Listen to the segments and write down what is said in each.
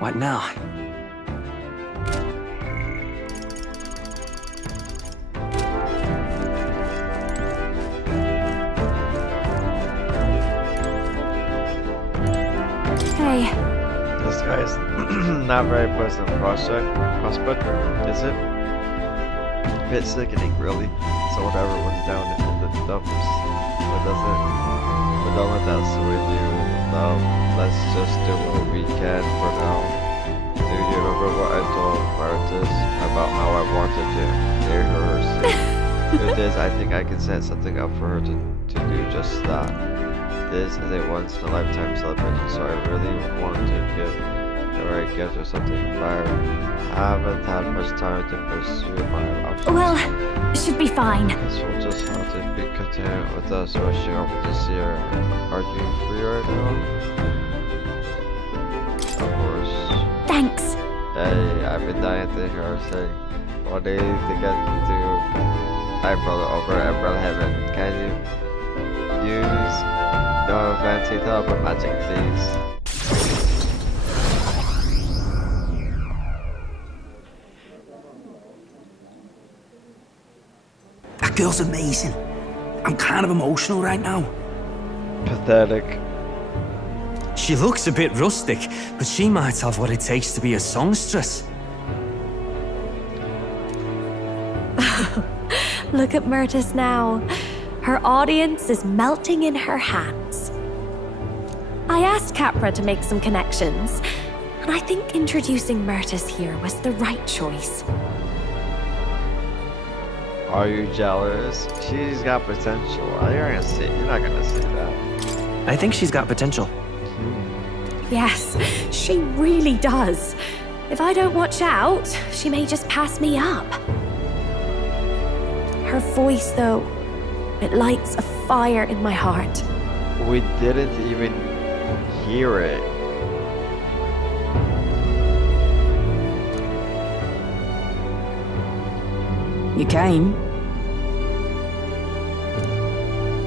What now? Hey. This guy's not very pleasant prospect, is it? A bit sickening, really. So whatever went down in the dumps, but don't let that sway you. Let's just do what we can for now. Do you remember what I told Martis about how I wanted to hear hers? With this, I think I can set something up for her to do just that. This is a once-in-a-lifetime celebration, so I really want to give her a gift or something, but I haven't had much time to pursue my options. Well, should be fine. Guess we'll just have to be content with us rushing over to see her. Are you free right now? Of course. Thanks. Hey, I've been dying to hear her sing. One day to get to my brother over at Umbrella Heaven. Can you use no fancy teleport magic, please? That girl's amazing. I'm kind of emotional right now. Pathetic. She looks a bit rustic, but she might have what it takes to be a songstress. Look at Myrtis now. Her audience is melting in her hands. I asked Capra to make some connections, and I think introducing Myrtis here was the right choice. Are you jealous? She's got potential. You're not gonna see that. I think she's got potential. Yes, she really does. If I don't watch out, she may just pass me up. Her voice, though, it lights a fire in my heart. We didn't even hear it. You came?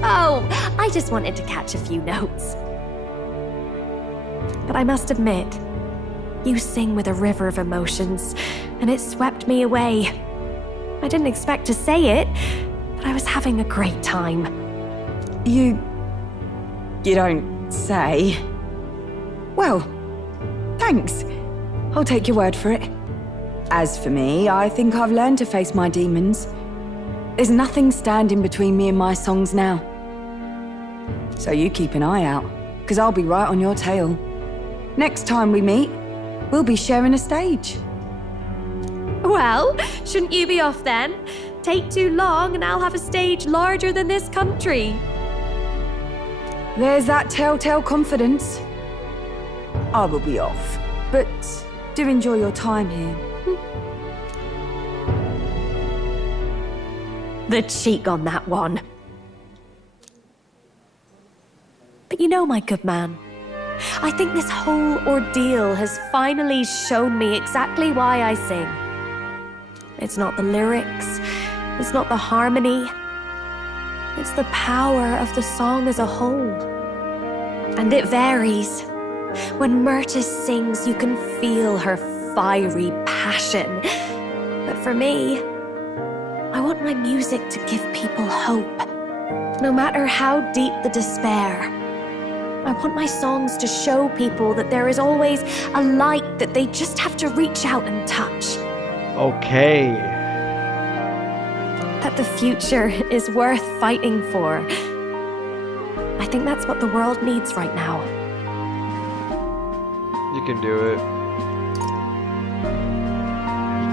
Oh, I just wanted to catch a few notes. But I must admit, you sing with a river of emotions, and it swept me away. I didn't expect to say it, but I was having a great time. You don't say. Well, thanks. I'll take your word for it. As for me, I think I've learned to face my demons. There's nothing standing between me and my songs now. So you keep an eye out, because I'll be right on your tail. Next time we meet, we'll be sharing a stage. Well, shouldn't you be off then? Take too long and I'll have a stage larger than this country. There's that telltale confidence. I will be off, but do enjoy your time here. The cheek on that one. But you know, my good man, I think this whole ordeal has finally shown me exactly why I sing. It's not the lyrics, it's not the harmony. It's the power of the song as a whole. And it varies. When Myrtis sings, you can feel her fiery passion. But for me, I want my music to give people hope. No matter how deep the despair. I want my songs to show people that there is always a light that they just have to reach out and touch. Okay. That the future is worth fighting for. I think that's what the world needs right now. You can do it.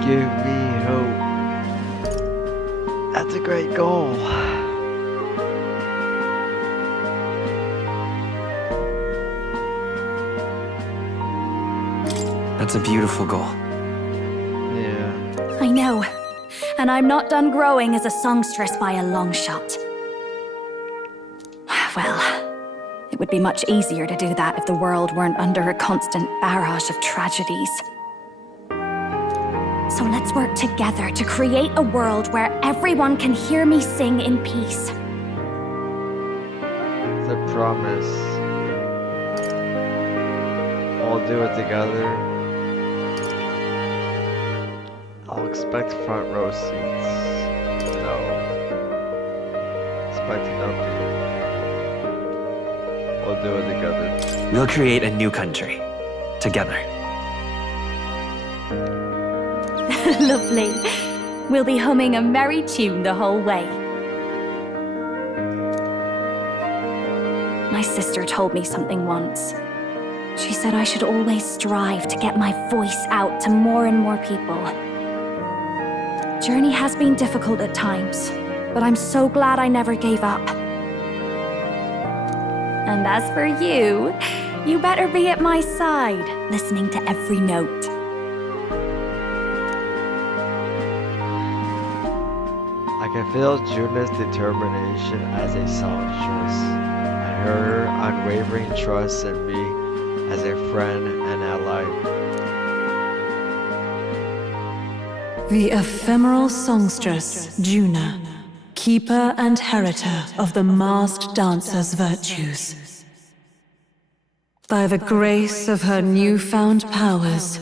Give me hope. That's a great goal. That's a beautiful goal. Yeah. I know. And I'm not done growing as a songstress by a long shot. Well, it would be much easier to do that if the world weren't under a constant barrage of tragedies. So let's work together to create a world where everyone can hear me sing in peace. It's a promise. I'll do it together. I'll expect front row seats. No. Expect nothing. We'll do it together. We'll create a new country. Together. Lovely. We'll be humming a merry tune the whole way. My sister told me something once. She said I should always strive to get my voice out to more and more people. Journey has been difficult at times, but I'm so glad I never gave up. And as for you, you better be at my side, listening to every note. I can feel Juna's determination as a songstress, and her unwavering trust in me as a friend and ally. The ephemeral songstress, Juna, keeper and heritor of the masked dancer's virtues. By the grace of her newfound powers,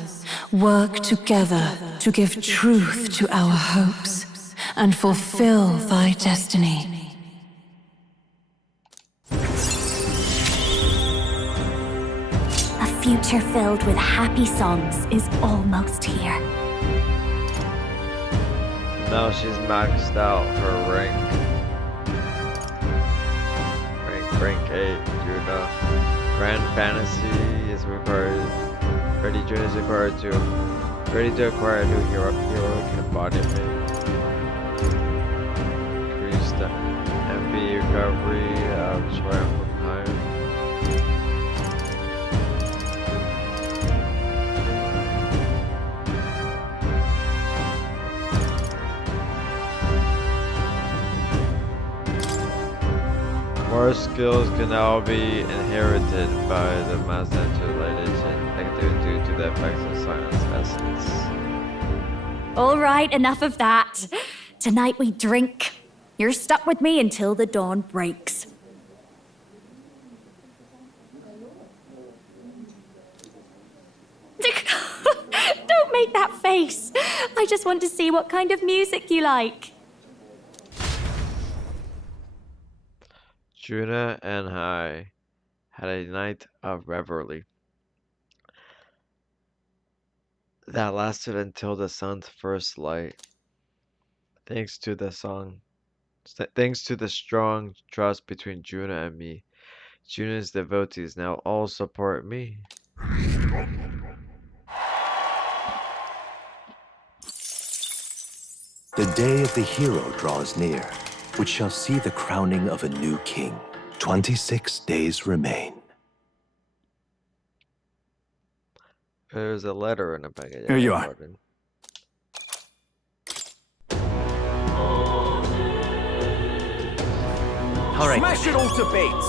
work together to give truth to our hopes and fulfill thy destiny. A future filled with happy songs is almost here. Now she's maxed out her rank. Rank 8, Juna. Grand Fantasy is required. Juna is ready to acquire a new heroic embodiment. Increase the MV recovery of triumphant time. More skills can now be inherited by the master due to the effects of silence essence. All right, enough of that. Tonight we drink. You're stuck with me until the dawn breaks. Don't make that face. I just want to see what kind of music you like. Juna and I had a night of revelry that lasted until the sun's first light. Thanks to the strong trust between Juna and me, Juna's devotees now all support me. The day of the hero draws near, which shall see the crowning of a new king. 26 days remain. There's a letter in the package. Here you are. All right. Smash it all to bits!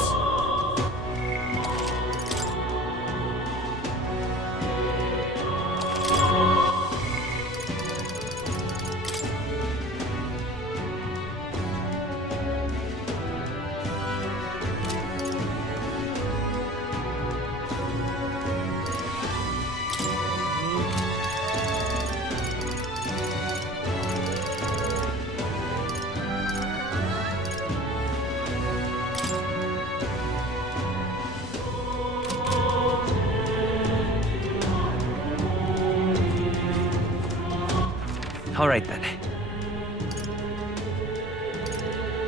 Alright then.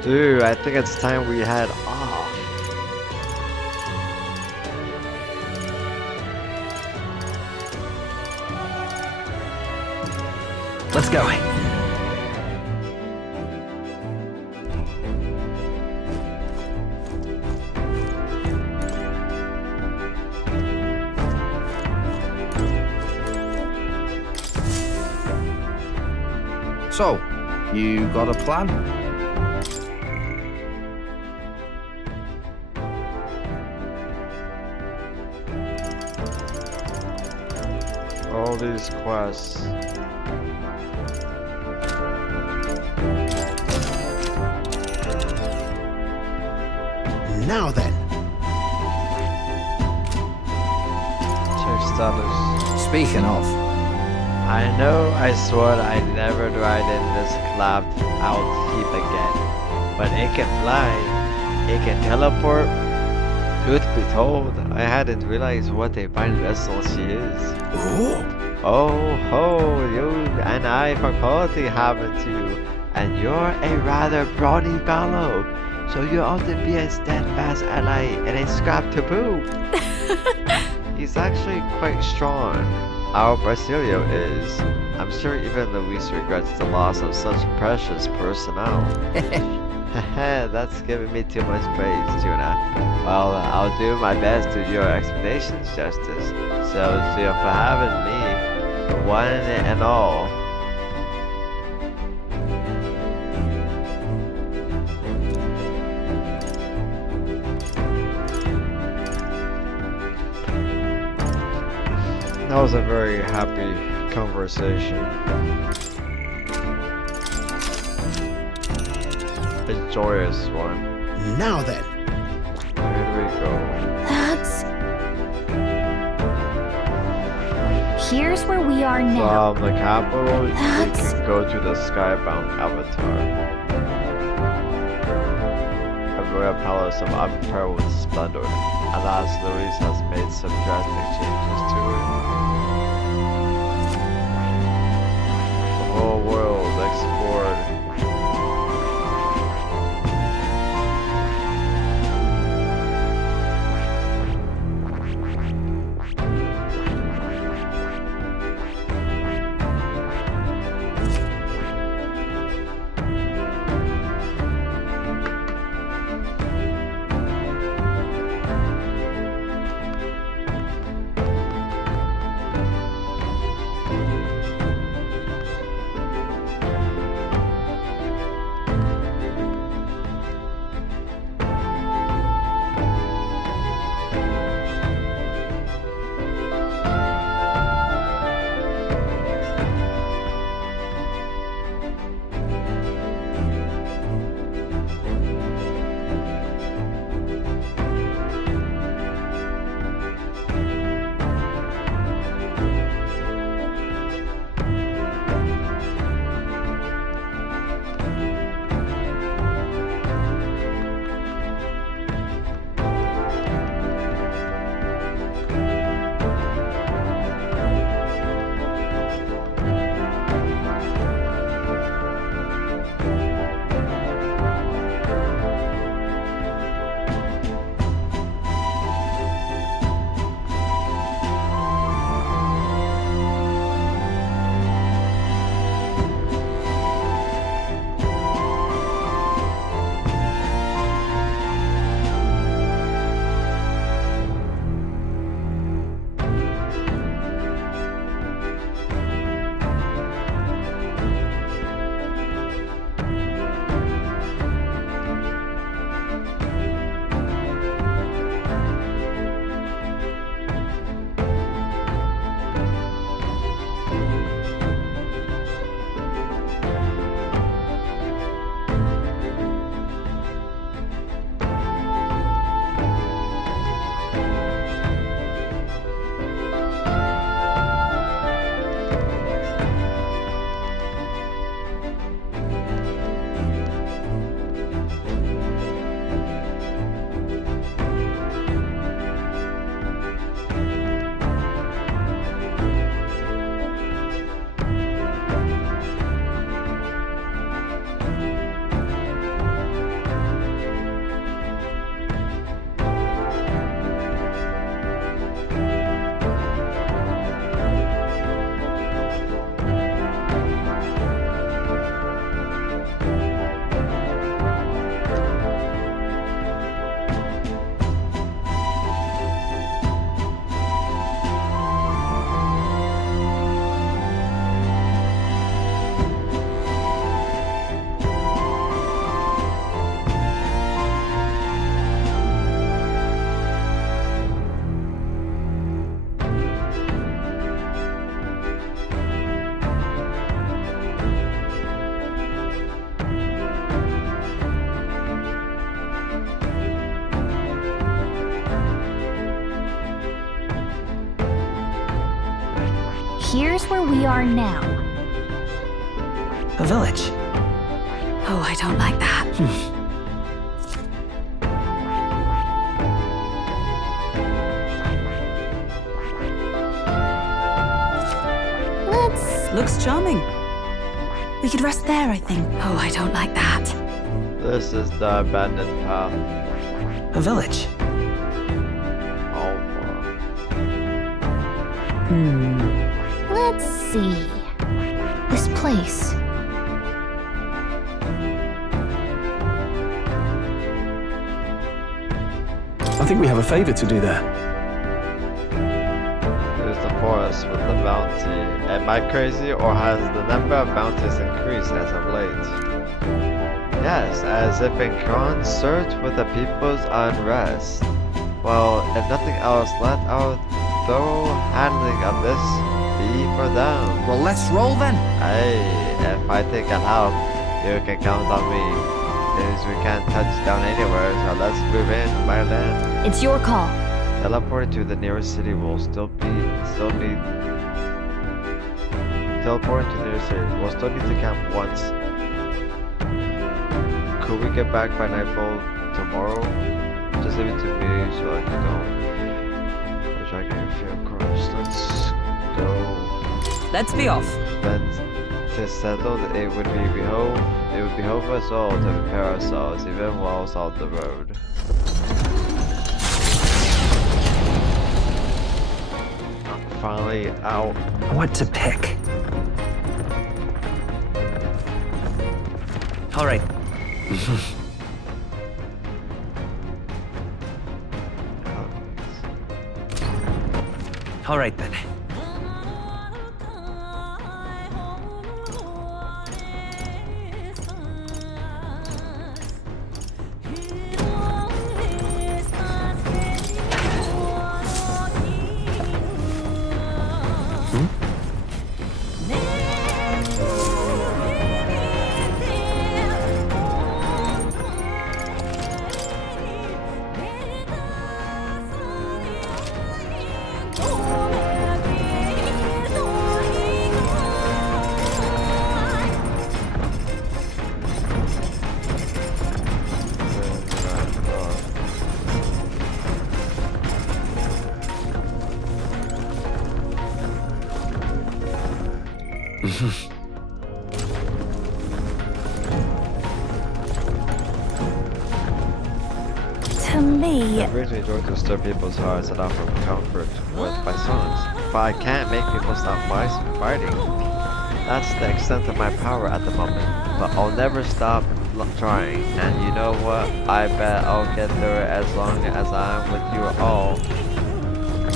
Dude, I think it's time we head off. Let's go. So, you got a plan? All these quests. Now then, Check status. Speaking of, I know I swore I'd never ride in this clapped out heap again, but it can fly, it can teleport. Truth be told, I hadn't realized what a fine vessel she is. Oh ho, you and I for quality haven't you? And you're a rather brawny fellow, so you ought to be a steadfast ally and a scrap to boot. He's actually quite strong. Our Basilio is. I'm sure even Luis regrets the loss of such precious personnel. That's giving me too much praise, Tuna. Well, I'll do my best to your explanations justice. So, cheer for having me, one and all. That was a very happy conversation. A joyous one. now then. Here we go. That's... Here's where we are now. From the capital, we That's- can go to the skybound avatar. A royal palace of unparalleled splendor. Alas, Luis has made some drastic changes to it. The whole world explored. Here's where we are now. A village. Oh, I don't like that. Looks charming. We could rest there, I think. Oh, I don't like that. This is the abandoned path. A village. Oh, Let's see. This place. I think we have a favor to do there. here's the forest with the bounty. Am I crazy, or has the number of bounties increased as of late? Yes, as if in concert with the people's unrest. Well, if nothing else, let our thorough handling of this be for them. Well, let's roll then. Hey, if I think can help, you can count on me. Since we can't touch down anywhere, so let's move in by land. It's your call. Teleporting to the nearest city will still need to camp once. Could we get back by nightfall tomorrow? Just leave it to me so I can go. Wish I can feel crushed. Let's go. Let's be off. Then to settle, it would behoove us all to prepare ourselves, even whilst on the road. Finally out. What to pick? All right. All right then. To me, It brings me joy to stir people's hearts and offer comfort with my songs. But I can't make people stop fighting. That's the extent of my power at the moment. But I'll never stop trying. And you know what? I bet I'll get through it as long as I'm with you all.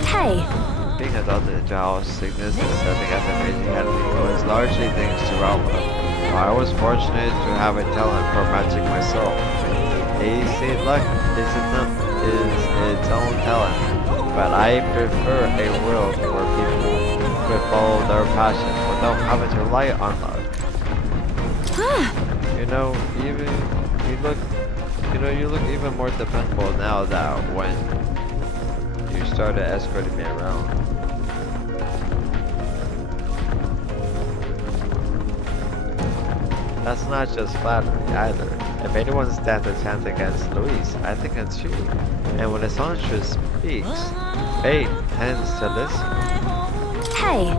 hey, Being adopted into house sickness and serving as a amazing enemy was largely thanks to Ralph. I was fortunate to have a talent for magic myself. They say luck is its own talent, but I prefer a world where people could follow their passion without having to rely on luck. You look even more dependable now that when you started escorting me around. That's not just flattery either. If anyone stands a chance against Luis, I think it's you. And when a songstress speaks, fate tends to listen. hey.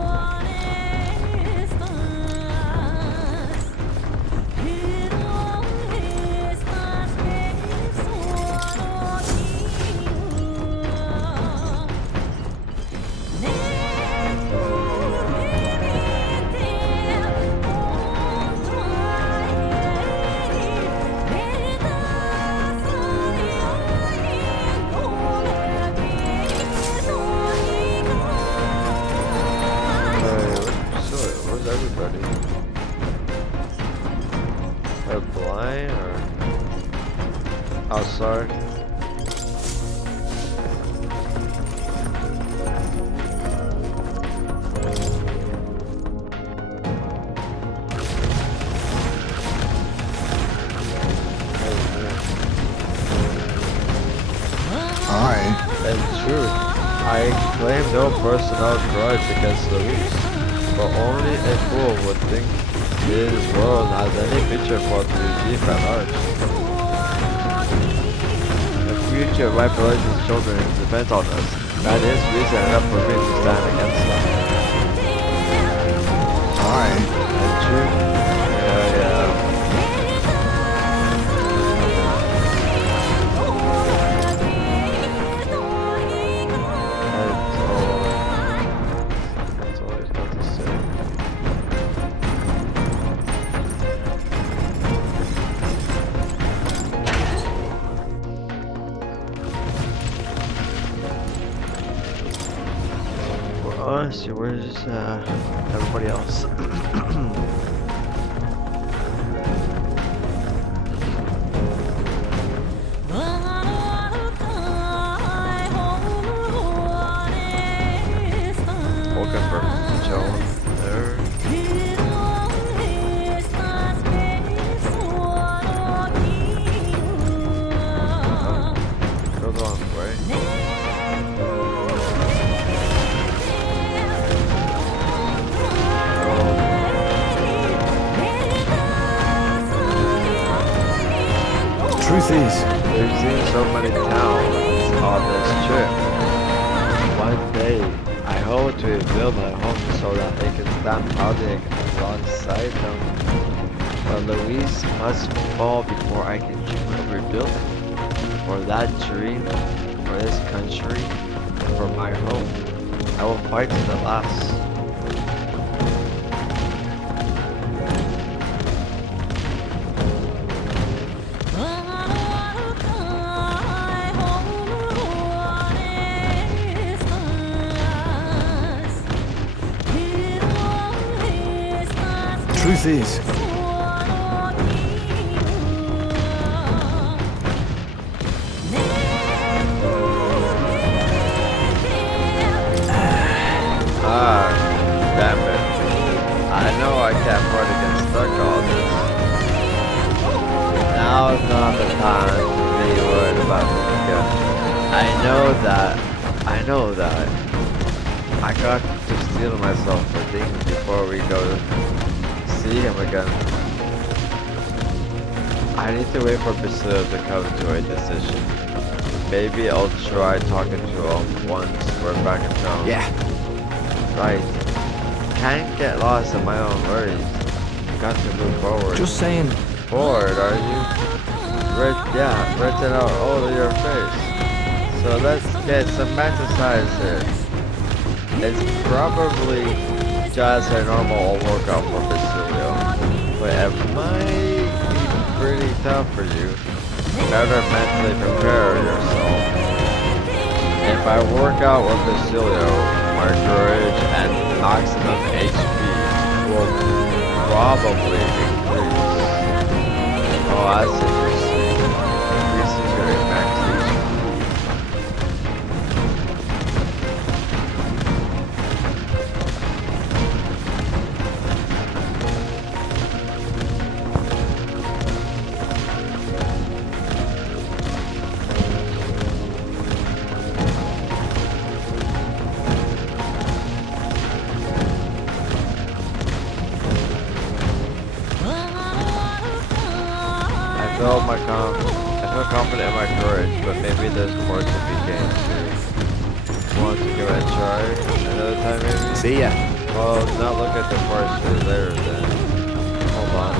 Where's everybody? They're blind or... Oh, sorry. Hi. In truth, I claim no personal grudge against Luis. but only a fool would think this world has any future for the deep at large. The future of my Pls children depends on us. That is reason enough for me to stand against them. Alright, that's true. Yeah. That's all he's got to say. So where's everybody else? Looking for Joe there. Go the wrong way. Truth is, We've seen so many towns on this trip. One day, I hope to build my home so that they can stand proudly alongside them. But Louise must fall before I can dream of rebuilding. For that dream, for this country, for my home, I will fight to the last. truth is, damn it. I know I can't fight against stuck all this. Now's not the time to be worried about Mika. I know that. I got to steel myself for things before we go to see him again. I need to wait for Priscilla to come to a decision. Maybe I'll try talking to him once we're back in town. yeah. Right. Can't get lost in my own worries. Got to move forward. Just saying. Forward, are you? Written out all over your face. So let's get some exercise here. It's probably just a normal workout for Basilio, but it might be pretty tough for you. Better mentally prepare yourself. If I work out with Basilio, my courage and maximum HP will probably increase. Oh, that's interesting. Increases your max HP. I feel confident in my courage, but maybe there's more to be gained too. Want to give it a try another time maybe? See ya. Well, not look at the forest there then. Hold on.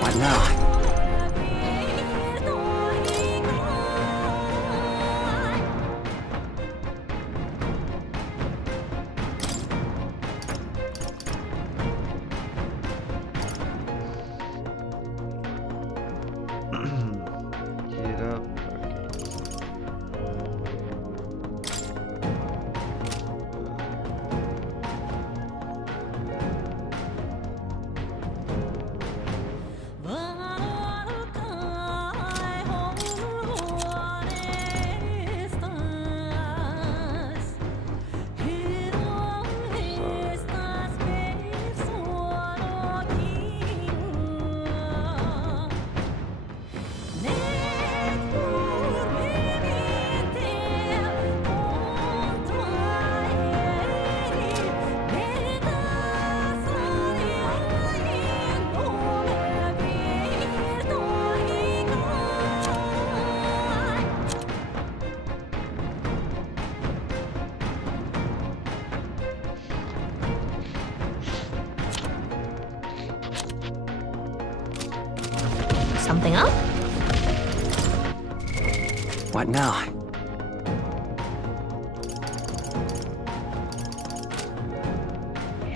What now? Something up? What now?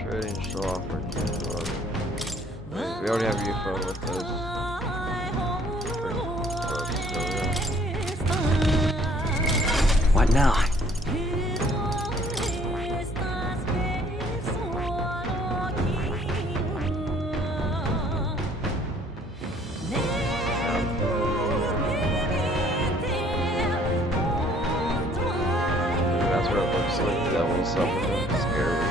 Trading still offer keyboard. We already have UFO with this. What now? That's what it looks like. Devil's up and it's scary.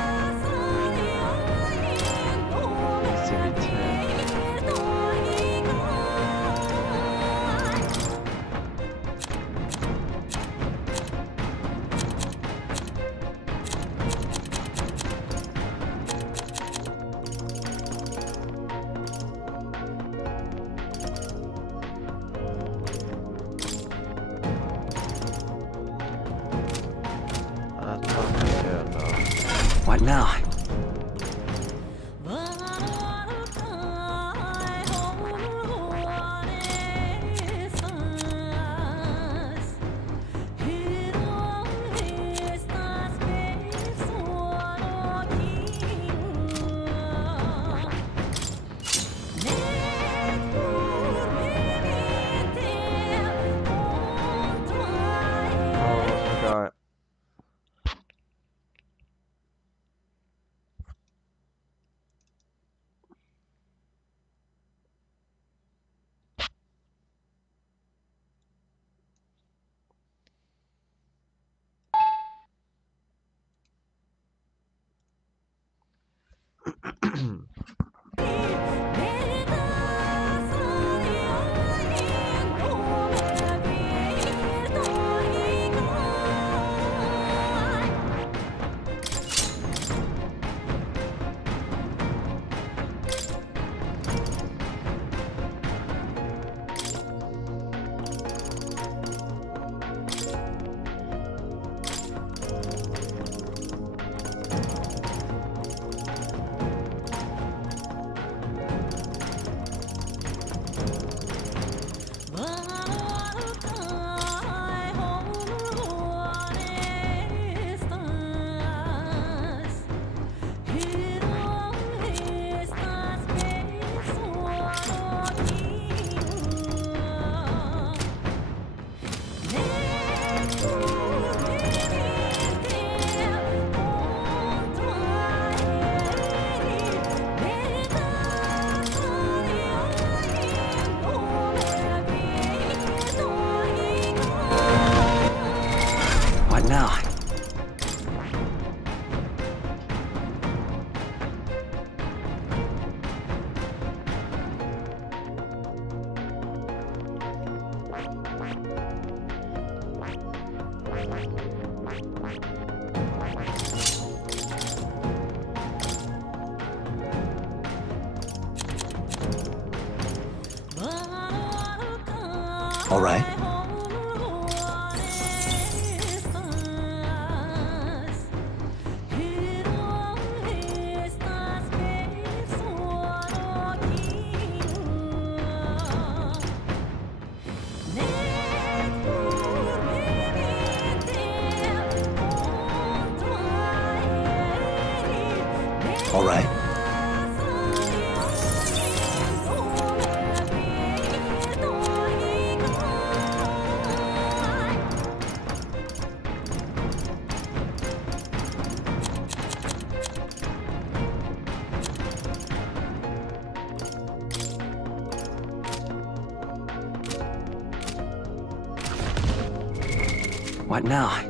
Needs to be 10. What now? All right. All right. What now?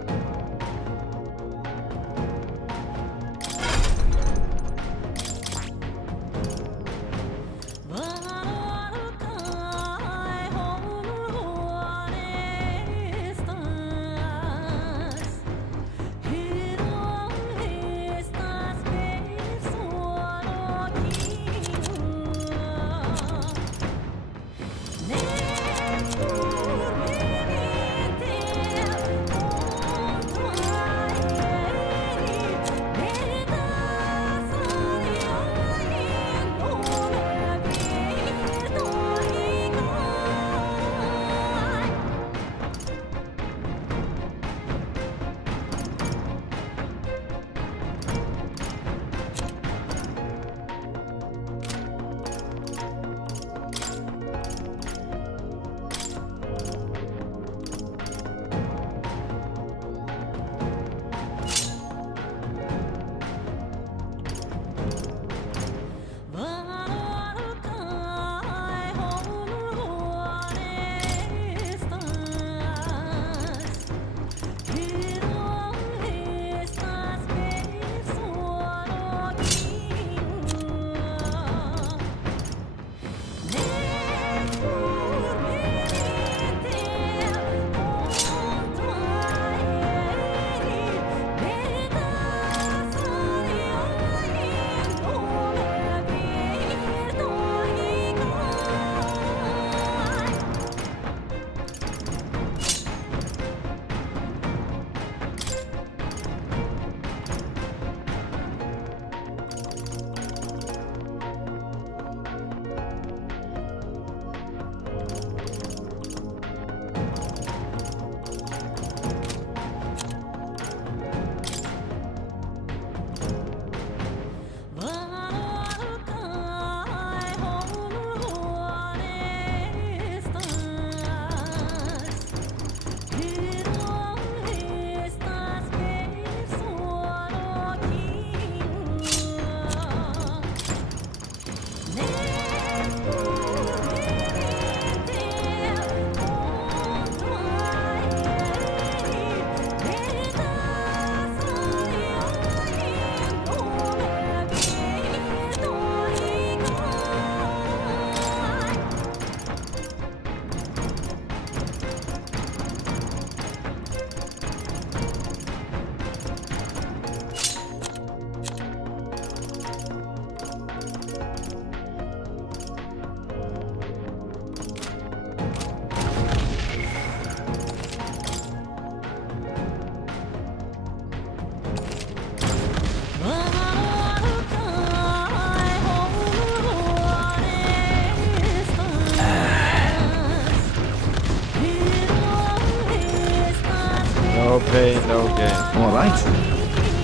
No pain, no gain. All right.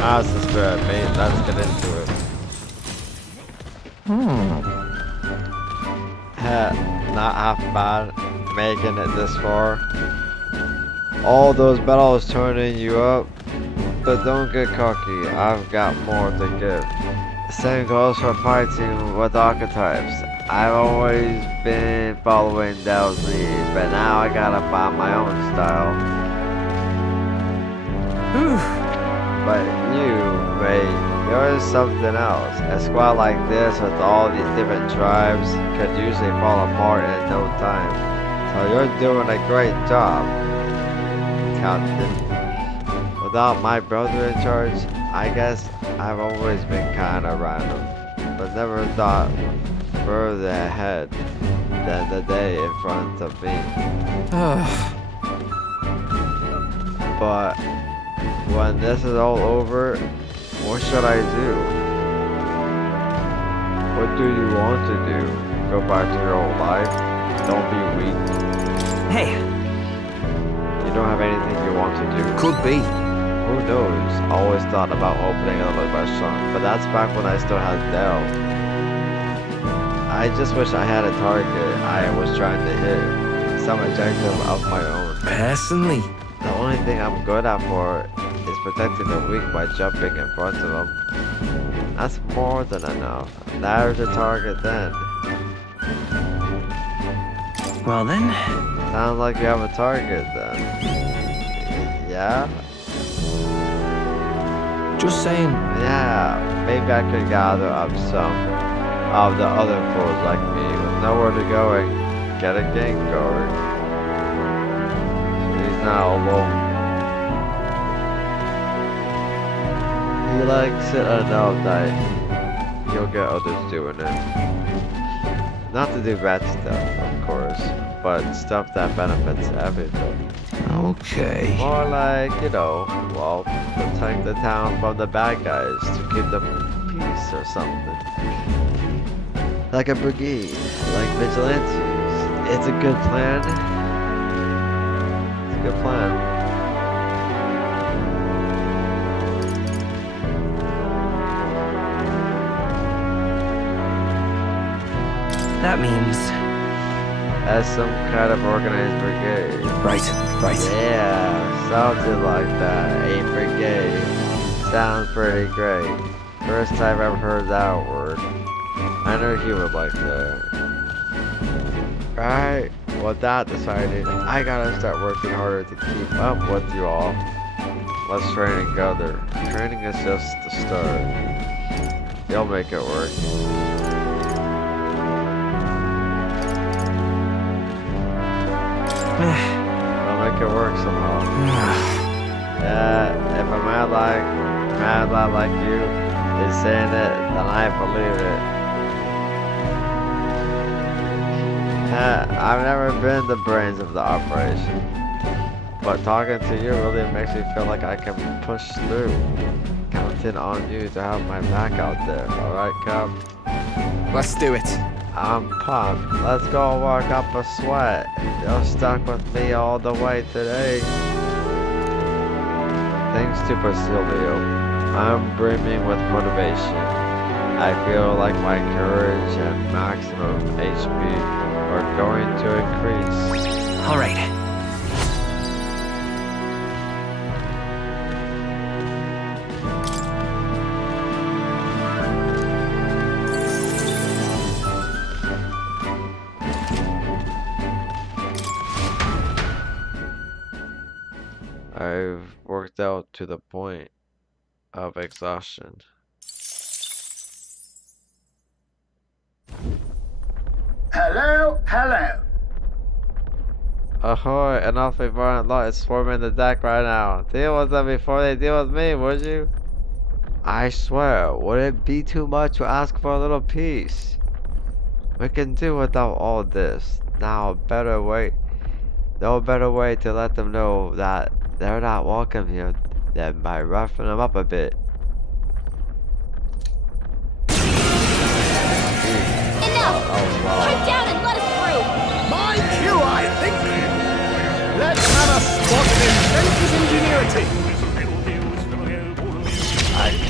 How's the spirit, mate? Let's get into it. Not half bad, making it this far. All those battles turning you up, but don't get cocky. I've got more to give. Same goes for fighting with archetypes. I've always been following Dell's lead, but now I gotta find my own style. But you, Ray, you're something else. A squad like this with all these different tribes could usually fall apart in no time. So you're doing a great job, Captain. Without my brother in charge, I guess I've always been kinda random, but never thought further ahead than the day in front of me. But when this is all over, what should I do? What do you want to do? Go back to your old life? Don't be weak. Hey, You don't have anything you want to do? Could be. Who knows? Always thought about opening another restaurant, but that's back when I still had Dell. I just wish I had a target I was trying to hit. Some objective of my own. Personally, The only thing I'm good at for is protecting the weak by jumping in front of them. That's more than enough. There's a target then. well then, Sounds like you have a target then. Yeah? Just saying. Yeah, maybe I could gather up some of the other fools like me with nowhere to go and get a gang going. He's not alone. He likes it enough that he'll get others doing it. Not to do bad stuff, of course, but stuff that benefits everybody. Okay. More like, you know, well, protect the town from the bad guys to keep the peace or something. Like a brigade, like vigilantes. It's a good plan. It's a good plan. that means... As some kind of organized brigade. Right. Yeah, something like that. A brigade. Sounds pretty great. First time I've heard that word. I know he would like that. Right, with that decided, I gotta start working harder to keep up with you all. Let's train together. Training is just the start. You'll make it work. I'll make it work somehow. Yeah, if a mad lad like you is saying it, then I believe it. I've never been the brains of the operation, but talking to you really makes me feel like I can push through. Counting on you to have my back out there, alright, Cap? let's do it. I'm pumped. Let's go work up a sweat. You're stuck with me all the way today. Thanks to Basilio, I'm brimming with motivation. I feel like my courage and maximum HP are going to increase. All right. I've worked out to the point of exhaustion. Hello. Ahoy, an awfully violent lot is swarming the deck right now. Deal with them before they deal with me, would you? I swear, would it be too much to ask for a little peace? We can do without all this. Now, no better way to let them know that they're not welcome here than by roughing them up a bit. Enough! Pipe down and let us through! My cue, I think. Let's have a spot in Inventor's ingenuity.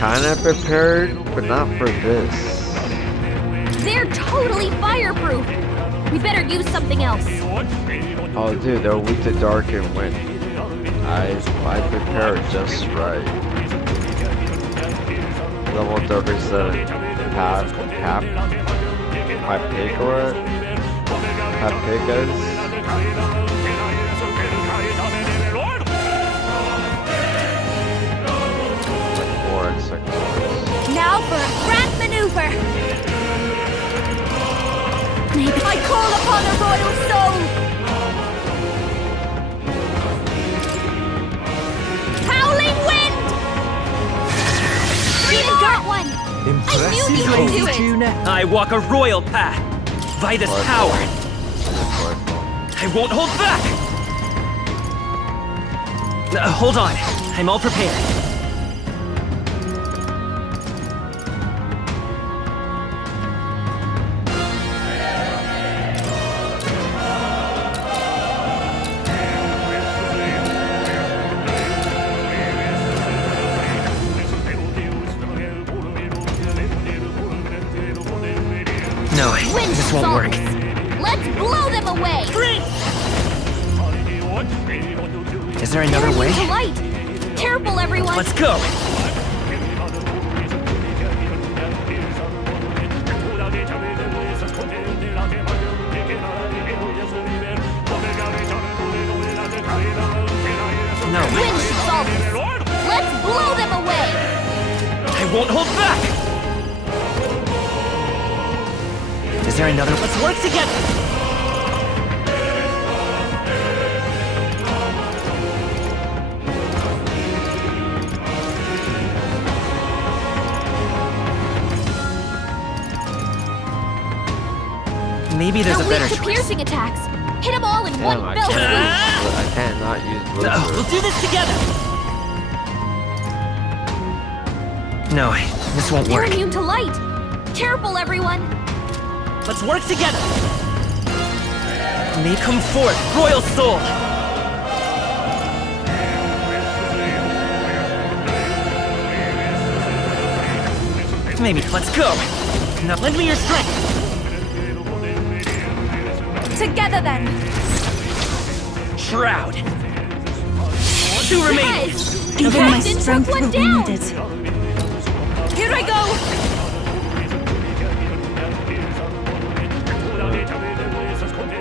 kinda prepared, but not for this. They're totally fireproof. We better use something else. Oh dude, they're weak to dark and wind. I prepared just right. Level 37. Half pig or what? Half pigas? Like 4 and 6 hours. Now for a grand maneuver. Maybe I call upon a royal soul. Howling wind. We got one. I knew you would do it. I walk a royal path. By this power, I won't hold back. Hold on. I'm all prepared. No, this won't work. Let's blow them away. Is there another way? To light. Careful, everyone. Let's go. No. Wind should solve this. Let's blow them away. I won't hold back. Is there another? Let's work together. Maybe there's a better choice. Piercing attacks. Hit them all in one fell swoop. I can't not use blizzard. We'll do this together. No, this won't work. They're immune to light. Careful, everyone. Let's work together. May come forth, royal soul. Maybe. Let's go. Now lend me your strength. Together then. Shroud. 2 remaining. Even my strength will be needed. Here I go.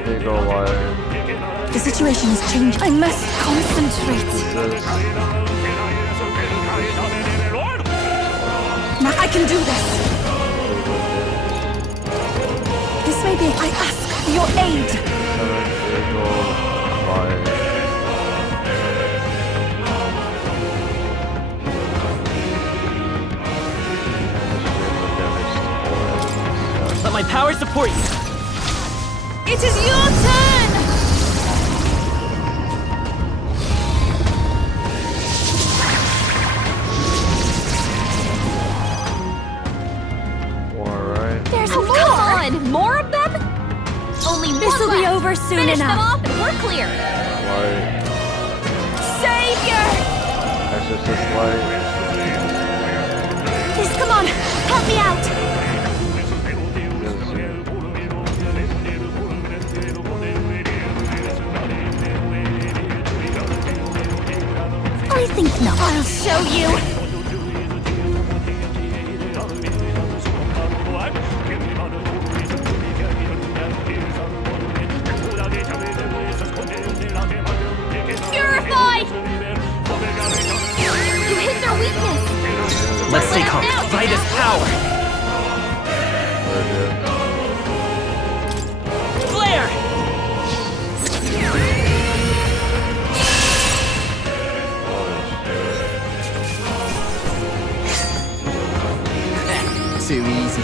They go wire. The situation has changed. I must concentrate. Now I can do this. This may be. I ask for your aid. They go wire. Let my power support you. It is your turn! Alright. There's more! Come on! More of them? Only This will be over soon Finish enough. them off and we're clear. Light. Savior! Exorcist light. Please, come on. Help me out. I think not. I'll show you. Purify! You hit their weakness. Let's stay calm. By this power. Flare! Too easy.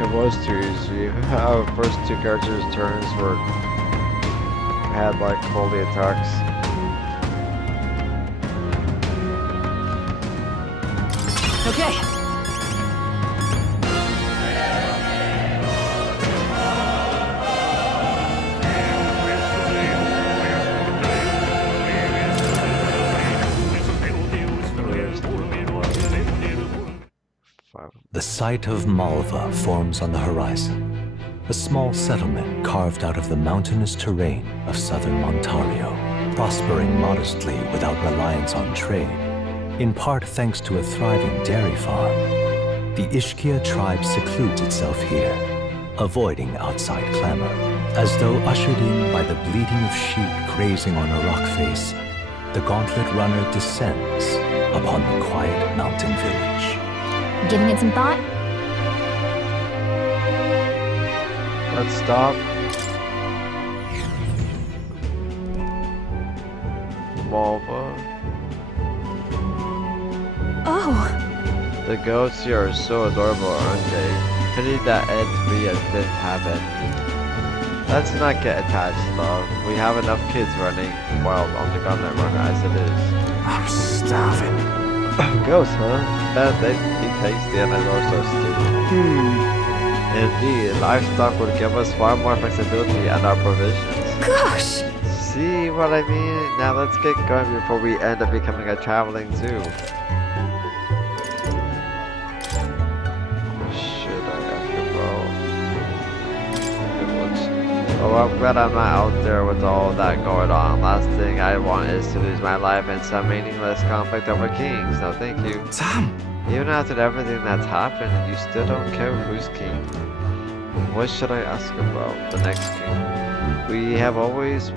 It was too easy. Our first 2 characters' turns had like holy attacks. Okay. The site of Malva forms on the horizon, a small settlement carved out of the mountainous terrain of southern Ontario, prospering modestly without reliance on trade, in part thanks to a thriving dairy farm. The Ishkia tribe secludes itself here, avoiding outside clamor, as though ushered in by the bleating of sheep grazing on a rock face. The Gauntlet Runner descends upon the quiet mountain village. Giving it some thought? Let's stop. Malva. Oh, The goats here are so adorable, aren't they? Pity that Ed3 didn't have any. Let's not get attached, love. We have enough kids running wild on the Gauntlet Runner as it is. I'm starving. Goats, huh? They'd be tasty and I'd also stew. Indeed, livestock would give us far more flexibility and our provisions. gosh. See what I mean? Now let's get going before we end up becoming a traveling zoo. Should I after all? Oh, I'm glad I'm not out there with all that going on. Last thing I want is to lose my life in some meaningless conflict over kings. No, thank you. Sam! Even after everything that's happened, you still don't care who's king. What should I ask about the next king? We have ways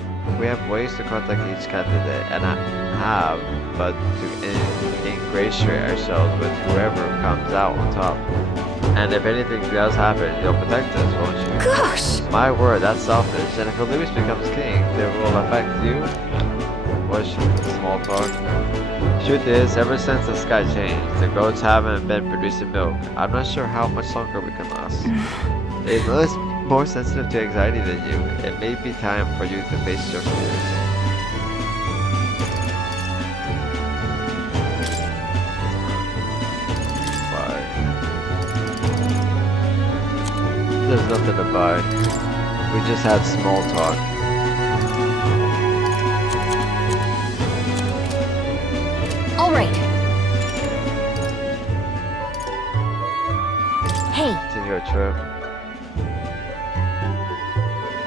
to contact each candidate, and I have, but to ingratiate ourselves with whoever comes out on top. And if anything does happen, you'll protect us, won't you? Gosh! My word, that's selfish. And if Louis becomes king, it will affect you? What small talk? Truth is, ever since the sky changed, the goats haven't been producing milk. I'm not sure how much longer we can last. They must be more sensitive to anxiety than you. It may be time for you to face your fears. Bye. There's nothing to buy. We just had small talk. All right. Hey, Continue our trip.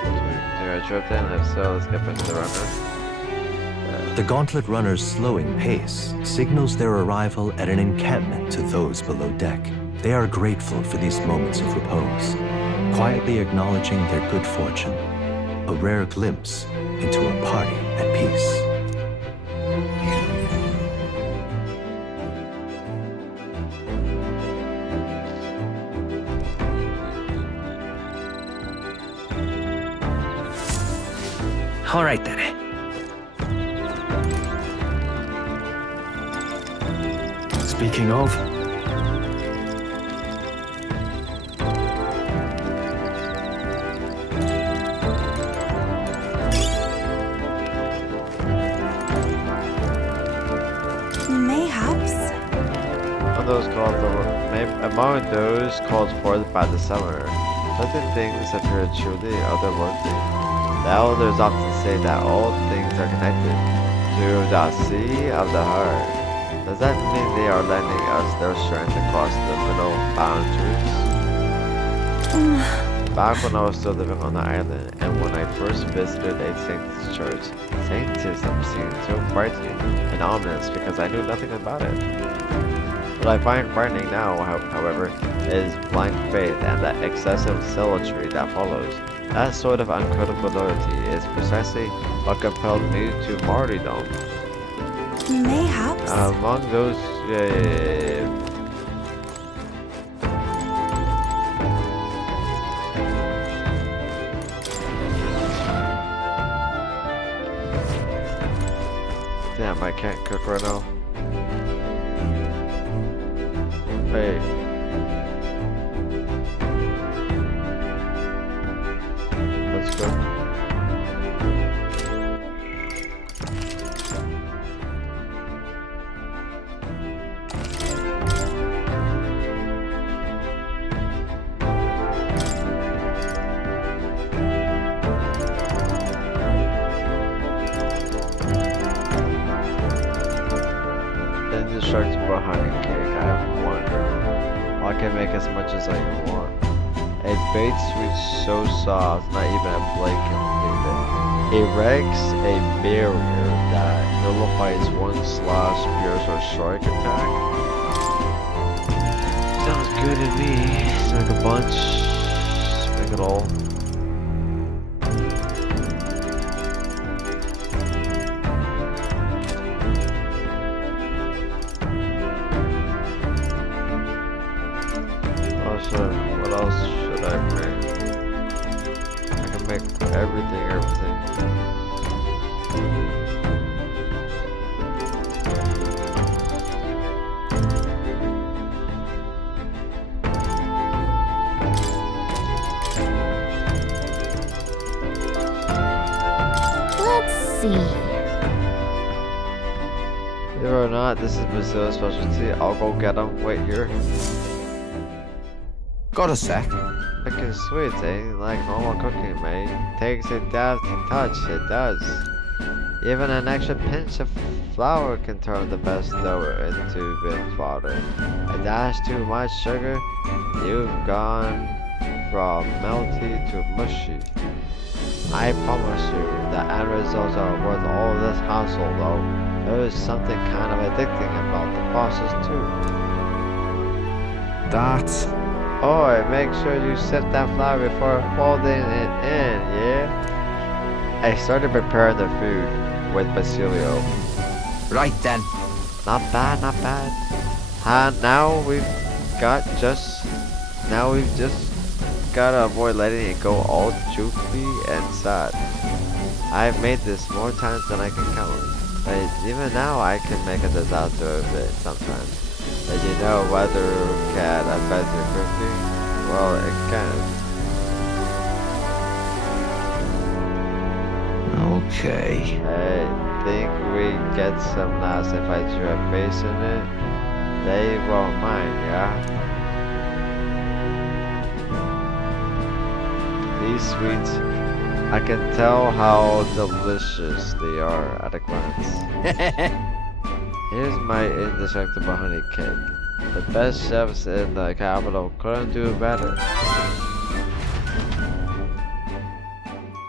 Continue our trip then? If so, let's get back to the runner. The Gauntlet Runner's slowing pace signals their arrival at an encampment to those below deck. They are grateful for these moments of repose, quietly acknowledging their good fortune, a rare glimpse into a party at peace. All right then. Speaking of, Mayhaps. Among those called forth by the summoner, certain things appear truly otherworldly. The elders often say that all things are connected to the sea of the heart. Does that mean they are lending us their strength across the middle boundaries? Back when I was still living on the island, and when I first visited a Saint's church, Saintism seemed so frightening and ominous because I knew nothing about it. What I find frightening now, however, is blind faith and the excessive zealotry that follows. That sort of uncredibility is precisely what compelled me to martyrdom. Mayhaps. Among those... Damn, I can't cook right now. Wait. Let's go. Then the sharks behind cake. I have one. I can make as much as I want. A bait switch so soft, not even a blade can leave it. Erects a barrier that nullifies one slash pierce or strike attack. Sounds good to me. Let's make a bunch. Let's make it all. What else should I make? I can make everything. Let's see. Whether or not this is Brazil's specialty, I'll go get them. Wait here. Got a sec. Cooking sweets ain't like normal cooking, mate. Takes a depth to touch, it does. Even an extra pinch of flour can turn the best dough into bit fodder. A dash too much sugar, you've gone from melty to mushy. I promise you, the end results are worth all this hassle though. There is something kind of addicting about the process too. That's... Oh, make sure you sift that flour before folding it in, yeah? I started preparing the food with Basilio. Right then. Not bad, not bad. Now we've just gotta avoid letting it go all droopy and sad. I've made this more times than I can count. But even now I can make a disaster of it sometimes. As you know, weather can affect your cooking. Well, it can. Okay. I think we get some laughs if I drew a face in it. They won't mind, yeah? These sweets, I can tell how delicious they are at a glance. Here's my indestructible honey cake. The best chefs in the capital couldn't do better.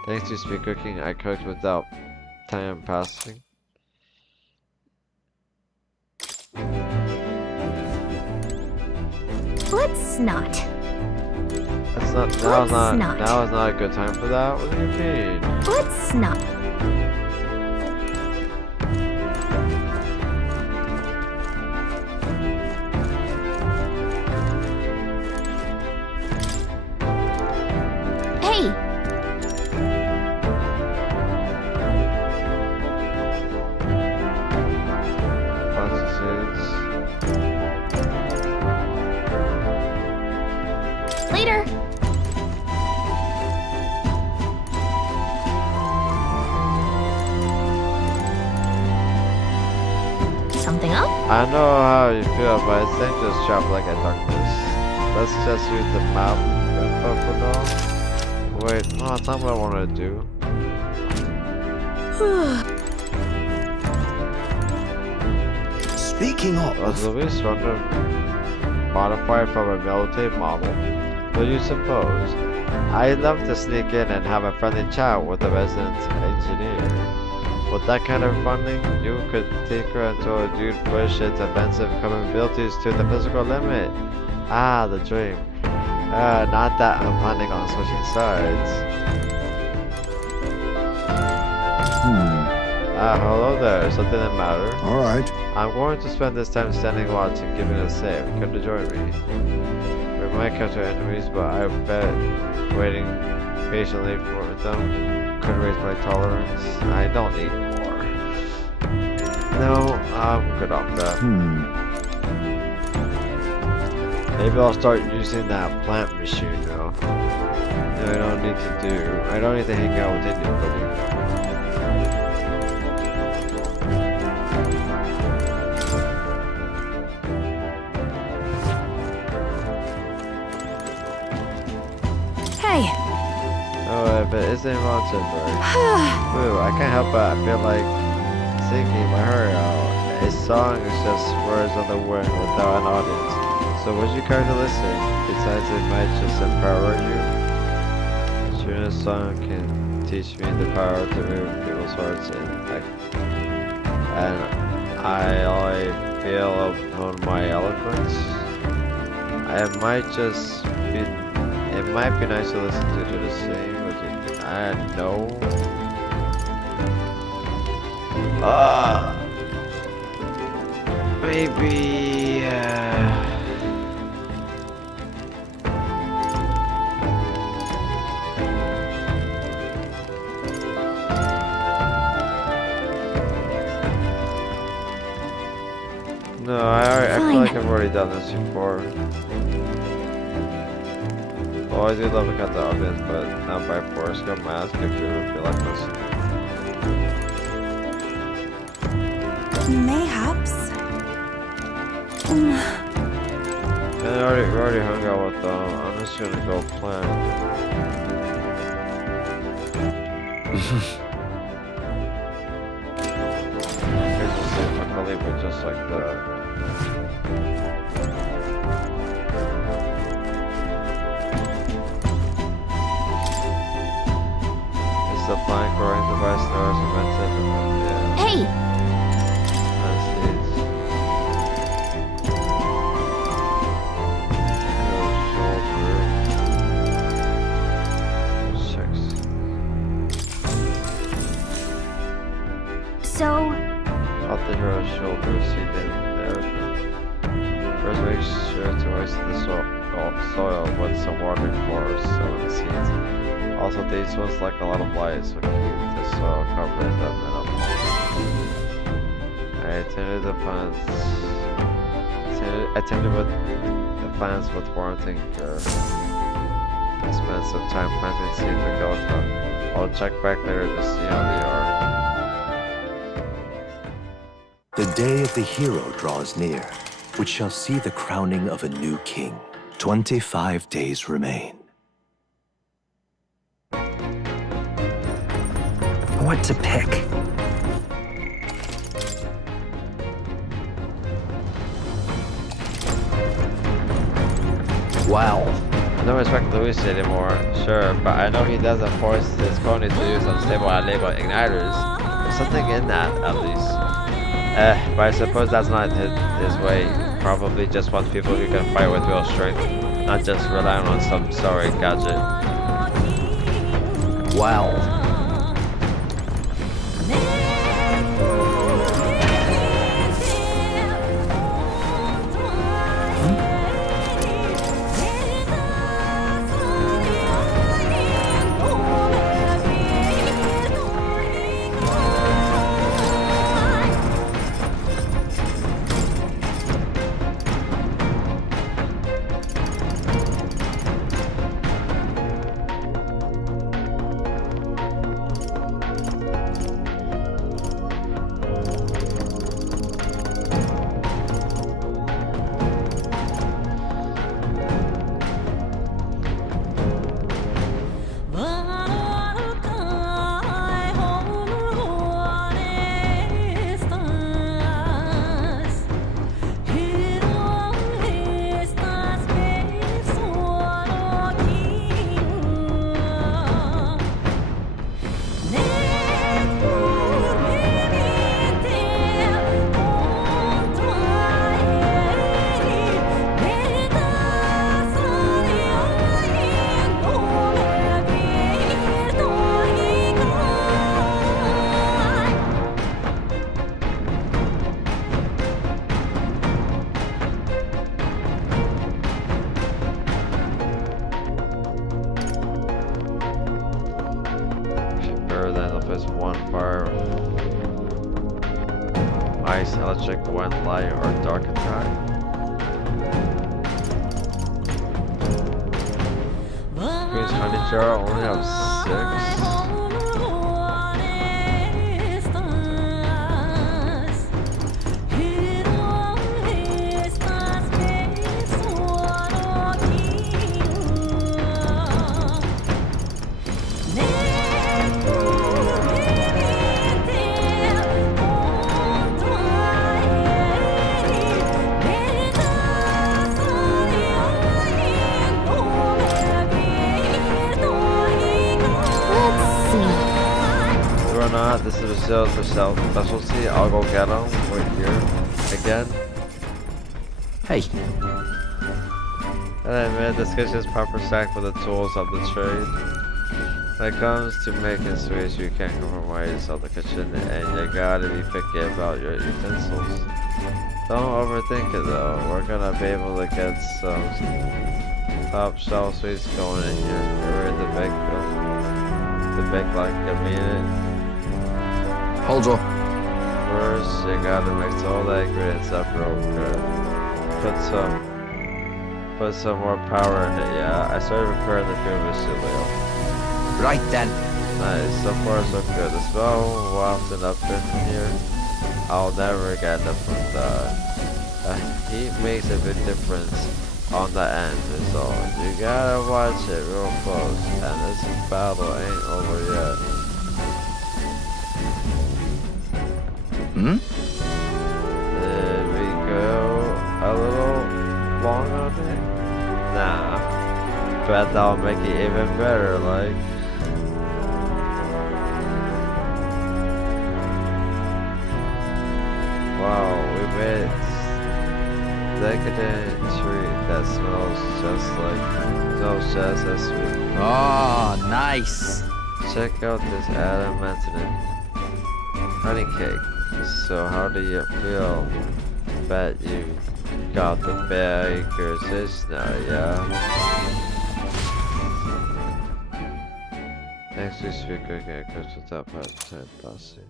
Thanks to speed cooking, I cooked without time passing. Let's not. Now is not a good time for that? What do you mean? Let's not. Later. Something up? I know how you feel, but I think just drop like a darkness. Let's just use the map info for now. Wait, no, that's not what I want to do. Speaking of... Was Luis run to modify from a military model? What do you suppose? I'd love to sneak in and have a friendly chat with the resident engineer. With that kind of funding, you could tinker until a dude push its offensive capabilities to the physical limit. Ah, the dream. Not that I'm planning on switching sides. Hello there. Something that matter? Alright. I'm going to spend this time standing watch and giving a save. Come to join me. We might capture enemies, but I bet waiting patiently for them could raise my tolerance. I don't need more. No, I'm good off that. Maybe I'll start using that plant machine now. No, I don't need to hang out with anybody. But it's in Rochester. Ooh, I can't help but I feel like singing my heart out. A song is just words on the wind without an audience. So what you currently listen? Besides it might just empower you. Tuning a song can teach me the power to move people's hearts and I feel upon my eloquence. It might be nice to listen to the same, but I know. Maybe. No, I feel like I've already done this before. Well, I do love to cut the audience, but not by force. Go mask if you feel like this. Mayhaps. And we already hung out with them. I'm just gonna go plan. Here's just see if I can leave it just like that. Is the flying growing device stars invented? Yeah. Hey! So... Off the hero's shoulder, see them there. First make sure to waste the soil with some water for sowing the seeds. Also these ones like a lot of light, so keep the soil covered in them I attended with the plants with warranting care. I spent some time planting seeds with Gallica. I'll check back later to see how they are. The day of the hero draws near, which shall see the crowning of a new king. 25 days remain. What to pick? Wow. I don't respect Luis anymore, sure, but I know he doesn't force his cronies to use unstable and label igniters. There's something in that, at least. But I suppose that's not his way. Probably just wants people who can fight with real strength, not just relying on some sorry gadget. Wow. Ice, electric, wind, light, or dark attack. Queen's honey jar only have 6. still for specialty, I'll go get them. We're here again. Hey. And I admit this kitchen is proper stacked for the tools of the trade. When it comes to making sweets, you can't compromise on the kitchen, and you gotta be picky about your utensils. Don't overthink it though. We're gonna be able to get some top shelf sweets going in here. You're ready to bake them. To bake like a minute. Hold on. First, you gotta mix all the ingredients up real good. Put some more power in it, yeah. I started preparing the food with Silio. Right then. Nice, so far so good. The smell wafting up in here. I'll never get enough of that. Heat makes a big difference on the end, is all. You gotta watch it real close, and this battle ain't over yet. Hmm? Did we go a little long on it? Nah. Bet that'll make it even better, like. Wow, we made decadent treat that smells just as sweet. Oh, nice. Check out this adamantine honey cake. So how do you feel? Bet you got the baker's itch now, yeah? Next week's speaker can coach the top 5% bossy.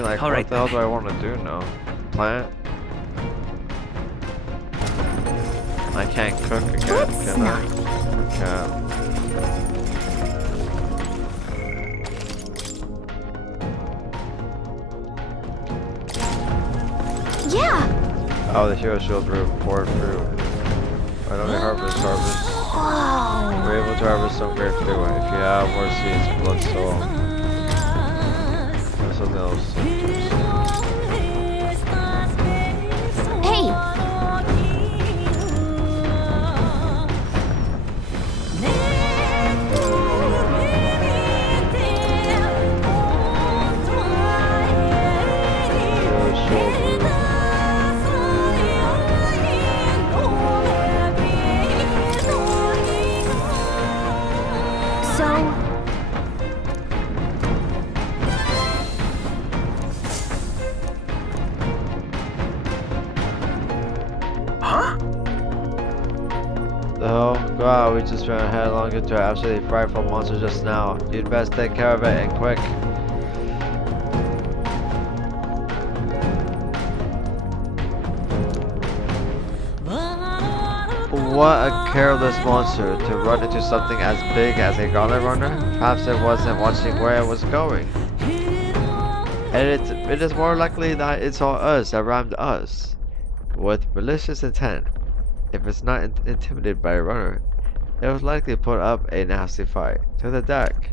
Like, what the hell do I want to do now? Plant? I can't cook again, can I? Can't. Yeah! Oh, the hero shield root poured fruit. Why don't we harvest? Whoa. We're able to harvest some great fruit. If you have more seeds, blood soul. Something else. Hey! Wow, we just ran headlong into an absolutely frightful monster just now. You'd best take care of it, and quick. What a careless monster to run into something as big as a gauntlet runner. Perhaps it wasn't watching where it was going. And it is more likely that it saw us that rammed us with malicious intent. If it's not intimidated by a runner, it was likely to put up a nasty fight. To the deck.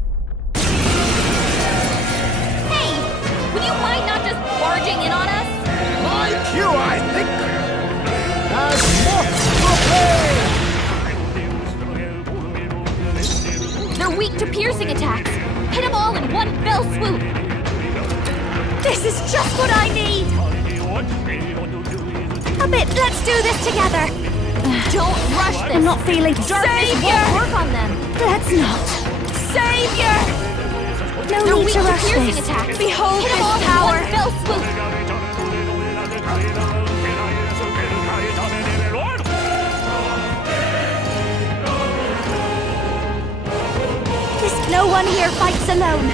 Hey! Would you mind not just barging in on us? My cue, I think. As mock They're weak to piercing attacks. Hit them all in one fell swoop. This is just what I need! A bit, let's do this together! Don't rush this. I'm not feeling Darkness Savior! won't work on them. Let's not! Savior! No They're need weak to to rush piercing this. attacks. Behold Hit them this all power! in one fell swoop. No one here fights alone.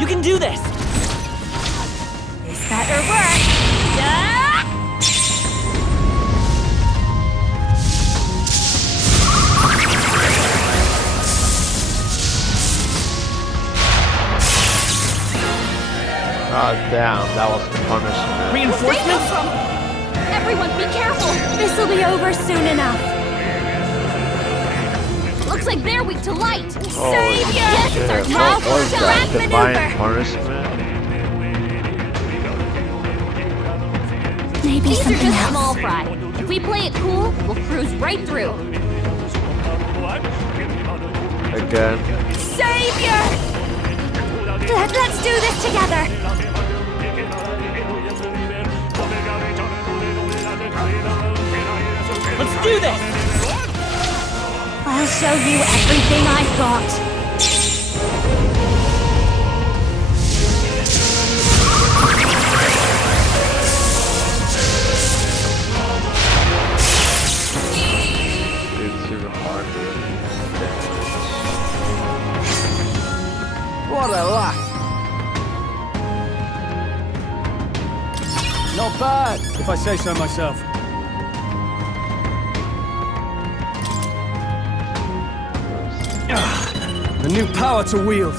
You can do this! This better work. God damn, that was punishment. Reinforcements? Everyone, be careful. This'll be over soon enough. Looks like they're weak to light. Holy Yes, it's our shit, time what for was that? giant Divine maneuver. punishment? Maybe These are something just else. small fry. If we play it cool, we'll cruise right through. Again. Savior! Let's do this together. Let's do this! I'll show you everything I've got. It's super hard to damage. What a laugh. Not bad, if I say so myself. A new power to wield.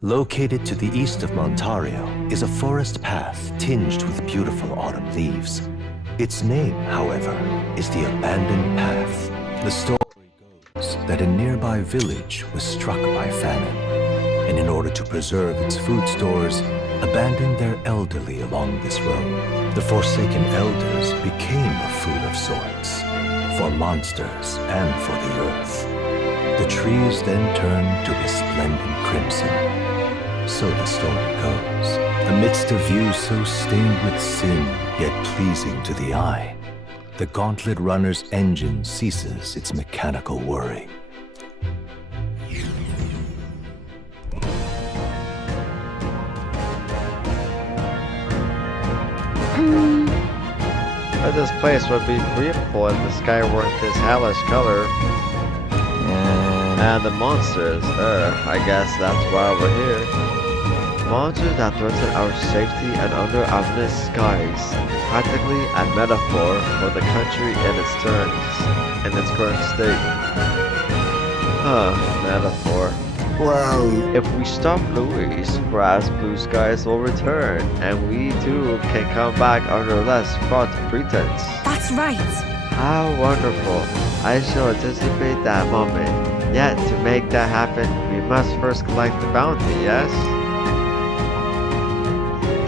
Located to the east of Montario is a forest path tinged with beautiful autumn leaves. Its name, however, is the Abandoned Path. The story goes that a nearby village was struck by famine, and in order to preserve its food stores, abandoned their elderly along this road. The forsaken elders became a food of sorts, for monsters and for the earth. The trees then turned to resplendent crimson. So the story goes. Amidst a view so stained with sin, yet pleasing to the eye, the gauntlet runner's engine ceases its mechanical whirring. But this place would be beautiful if the sky weren't this hellish color. And the monsters, I guess that's why we're here. Monsters that threaten our safety and under ominous skies. Practically a metaphor for the country in its current state. Metaphor. Well, If we stop Louis, perhaps blue skies will return, and we too can come back under less fraught pretense. That's right. How wonderful. I shall anticipate that moment. Yet, to make that happen, we must first collect the bounty, yes?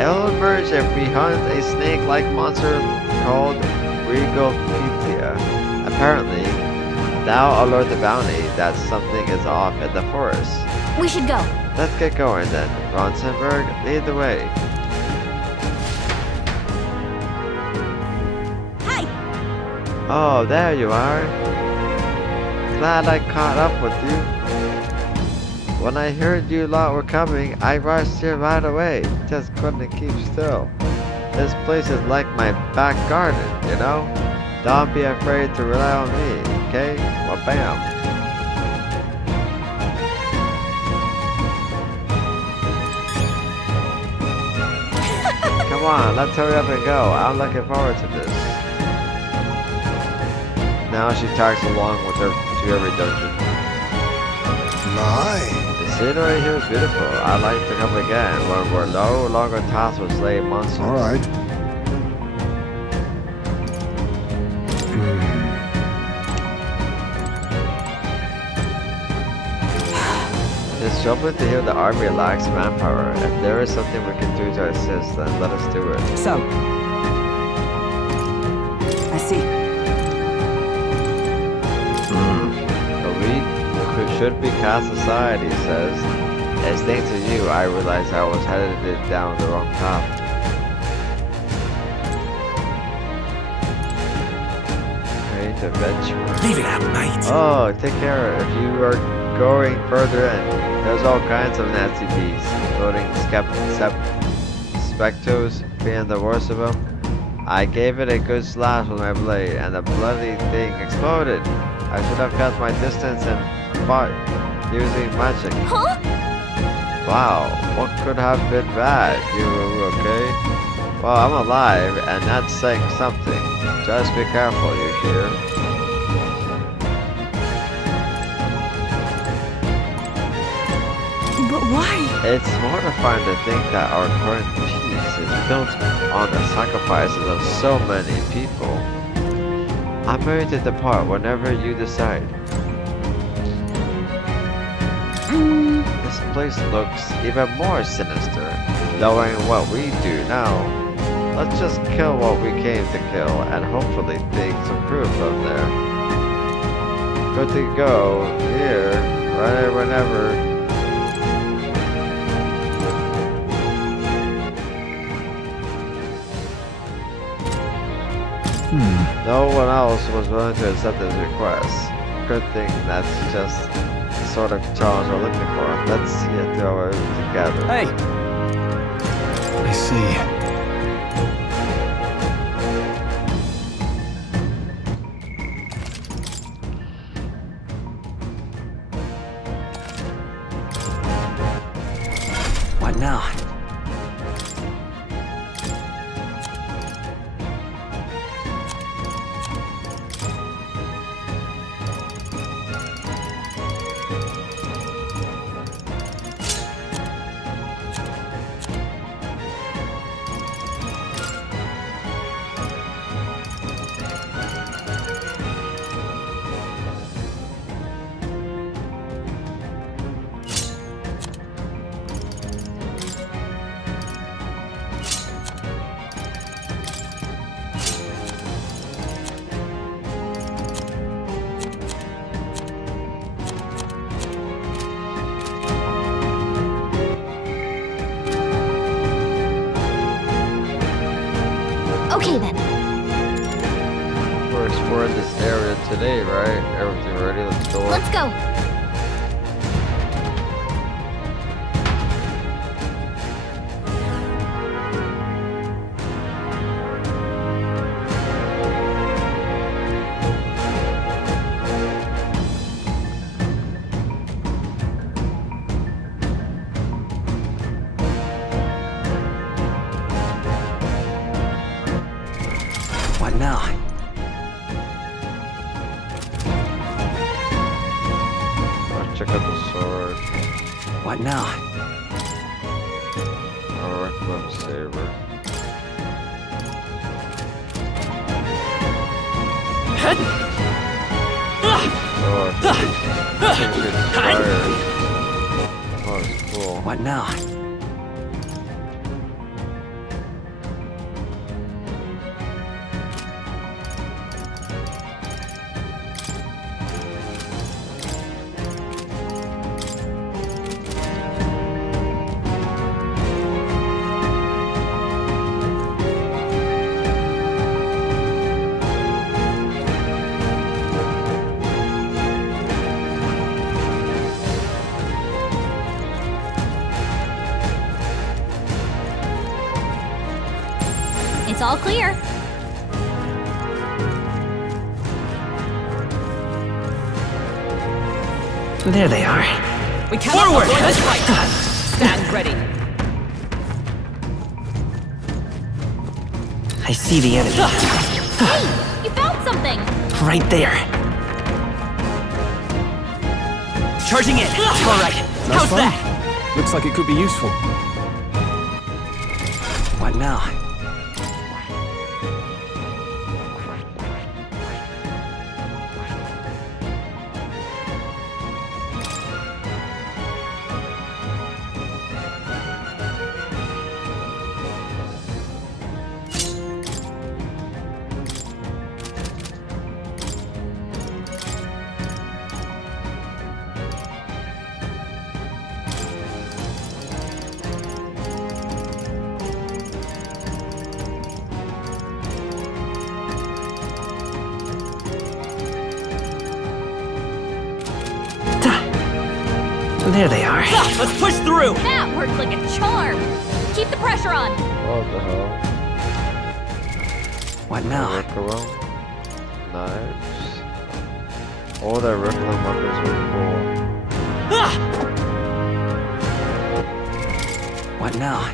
It'll emerge if we hunt a snake-like monster called Regophilia. Apparently, that'll alert the bounty that something is off in the forest. We should go. Let's get going then. Ronsenberg, lead the way. Hi. Oh, there you are. Glad I caught up with you. When I heard you lot were coming, I rushed here right away. Just couldn't keep still. This place is like my back garden, you know? Don't be afraid to rely on me, okay? Well, bam. Come on, let's hurry up and go. I'm looking forward to this. Now she tags along with her to every dungeon. My. The scenery here is beautiful. I'd like to come again when we're no longer tasked with slaying monsters. All right. It's troubling to hear the army lacks manpower. If there is something we can do to assist, then let us do it. So. I see. But we should be cast aside, he says. As thanks to you, I realized I was headed down the wrong path. Great adventure. Leave it out, mate. Oh, take care. If you are going further in, there's all kinds of nasty beasts, including spectros being the worst of them. I gave it a good slash with my blade, and the bloody thing exploded. I should have kept my distance and fought using magic. Huh? Wow, what could have been bad? You okay? Well, I'm alive, and that's saying something. Just be careful, you hear? But why? It's mortifying to think that our current peace is built on the sacrifices of so many people. I'm ready to depart whenever you decide. This place looks even more sinister, knowing what we do now. Let's just kill what we came to kill, and hopefully things improve from there. Good to go here, right whenever. No one else was willing to accept his request. Good thing that's just the sort of challenge we're looking for. Let's see it through together. Hey! I see. What now? Okay then. We're exploring this area today, right? Everything ready? Let's go. Let's go. What now? Let's check out the sword. What now? Our Reclam saber. Oh, I think it's inspired. Oh, it's cool. What now? All clear. There they are. We cannot Forward! avoid this fight. Stand ready. I see the enemy. Hey, you found something. Right there. Charging in. All right. How's that? Looks like it could be useful. What now? There they are. Let's push through. That worked like a charm. Keep the pressure on. What the hell? What now? Workaround. Knives. All their regular weapons were cool. What now?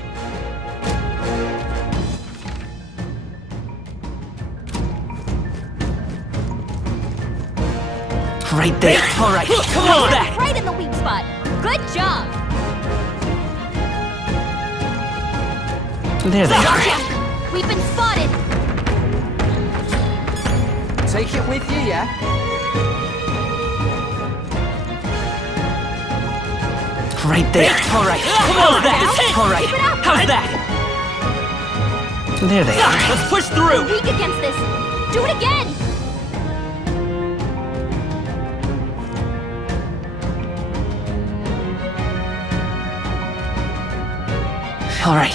Right there. All right. Come on. Back. Right in the weak spot. Good job. There they are. Gotcha. We've been spotted. Take it with you, yeah? Right there. All right. Come on. Back. All right. Keep it up. How's that? There they are. Let's push through. Weak against this. Do it again. All right.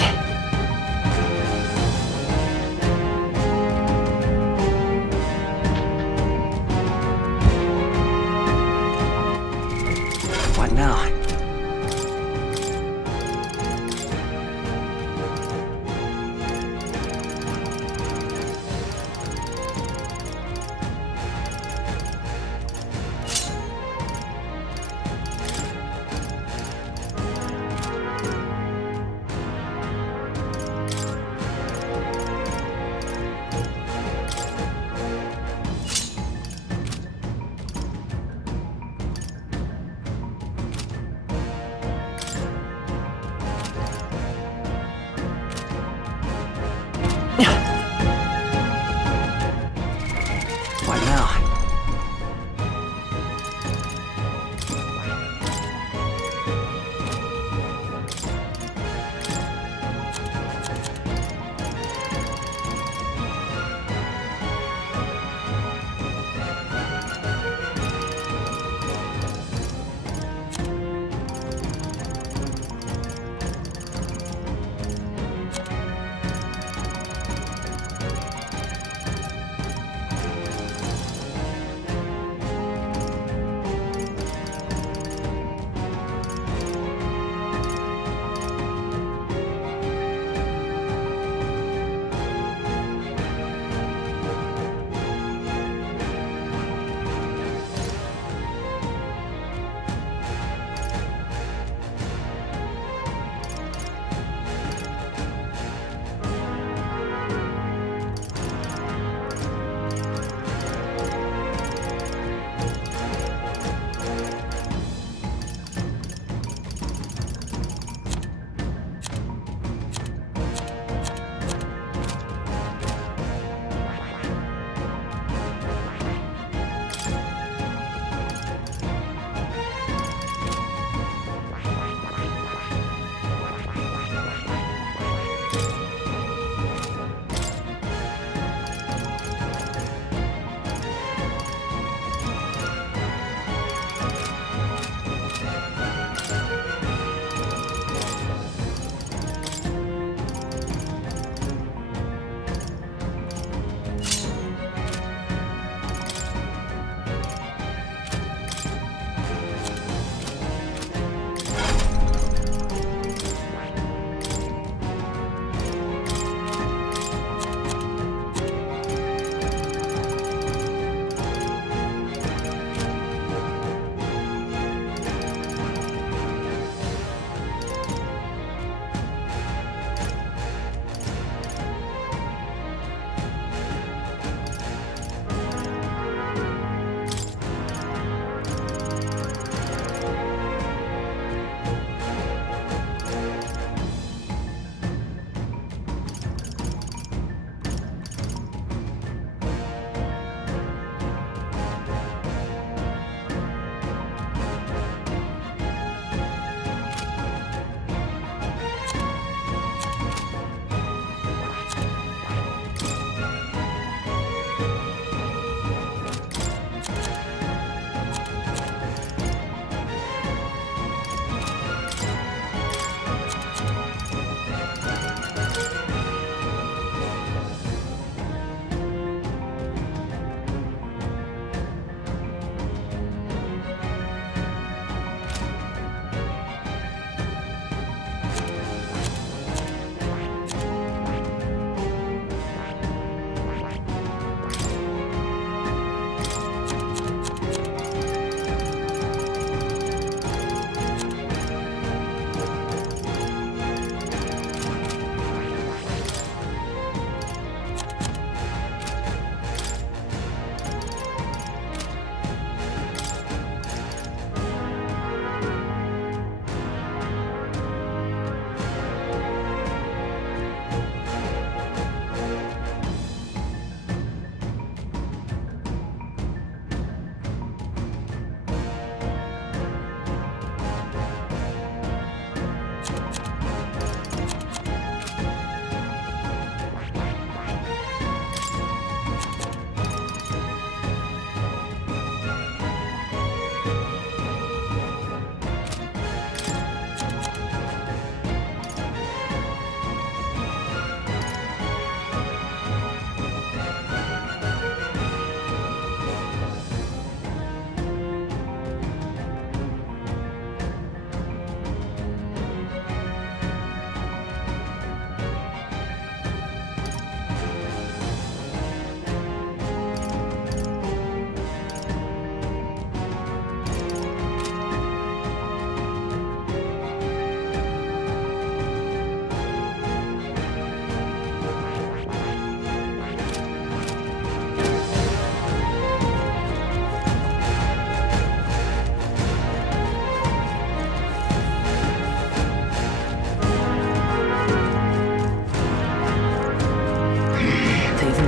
What now?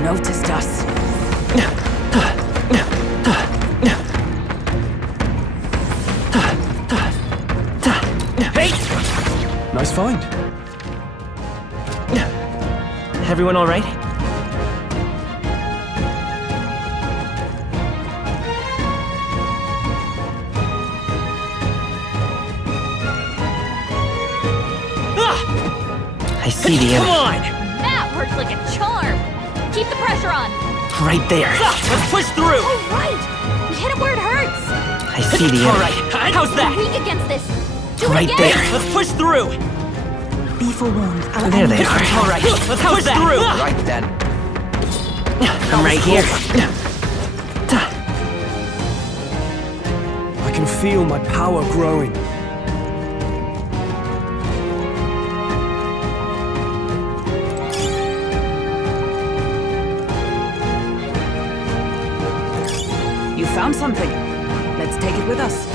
noticed us. Hey! Nice find. Everyone all right? I see the Come enemy. on! That worked like a charm. Keep the pressure on. Right there. Let's push through! Oh, right. We hit it where it hurts. I see the enemy. All right, how's We're that? weak against this. Do Right it again. there. Let's push through! Be forewarned. Our There they enemies are. All right, let's push through! Right then. I'm right here. I can feel my power growing. You found something. Let's take it with us.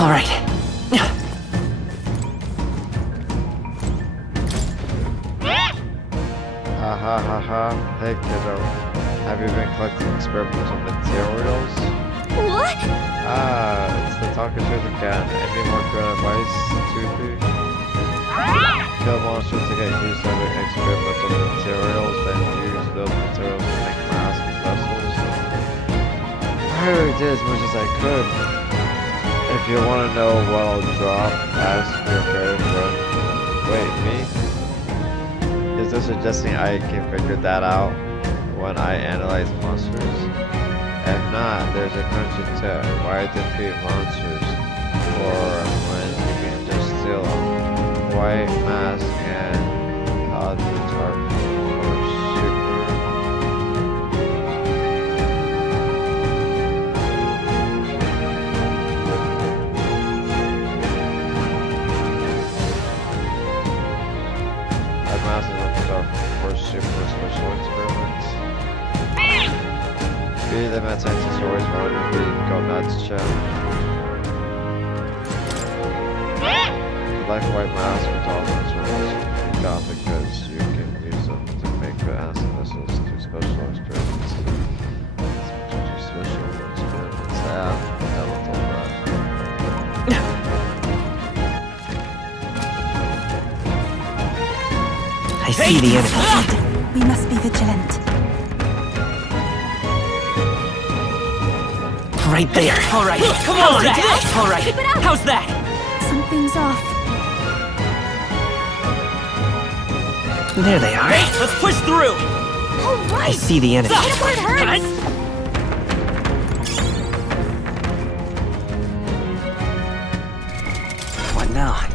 All right. Ha ha ha ha. Hey kiddo. Have you been collecting experimental materials? What? It's the talking to the cat. Any more good advice, Toothy? Kill monsters to get use of experimental materials, then use those materials to make masks and vessels. I already did as much as I could. If you want to know what I'll drop, ask your favorite friend. Wait, me? Is this suggesting I can figure that out when I analyze monsters? If not, there's a country tip. Why defeat monsters? Or when you can just steal them. White mask and avatar for super. White mask and avatar for super special experiments. Be the Mad Scientist always wanted to be go nuts, chat. Like white mask with all those ones. Got because you can use them to make the acid missiles to special experiments. To special experiments. Yeah, done with all that. I see the enemy. We must be vigilant. Right there. All right, come on! All right, Keep it up. how's that? Something's off. There they are. Let's push through! All I right. see the enemy. Hit it where it hurts. What now?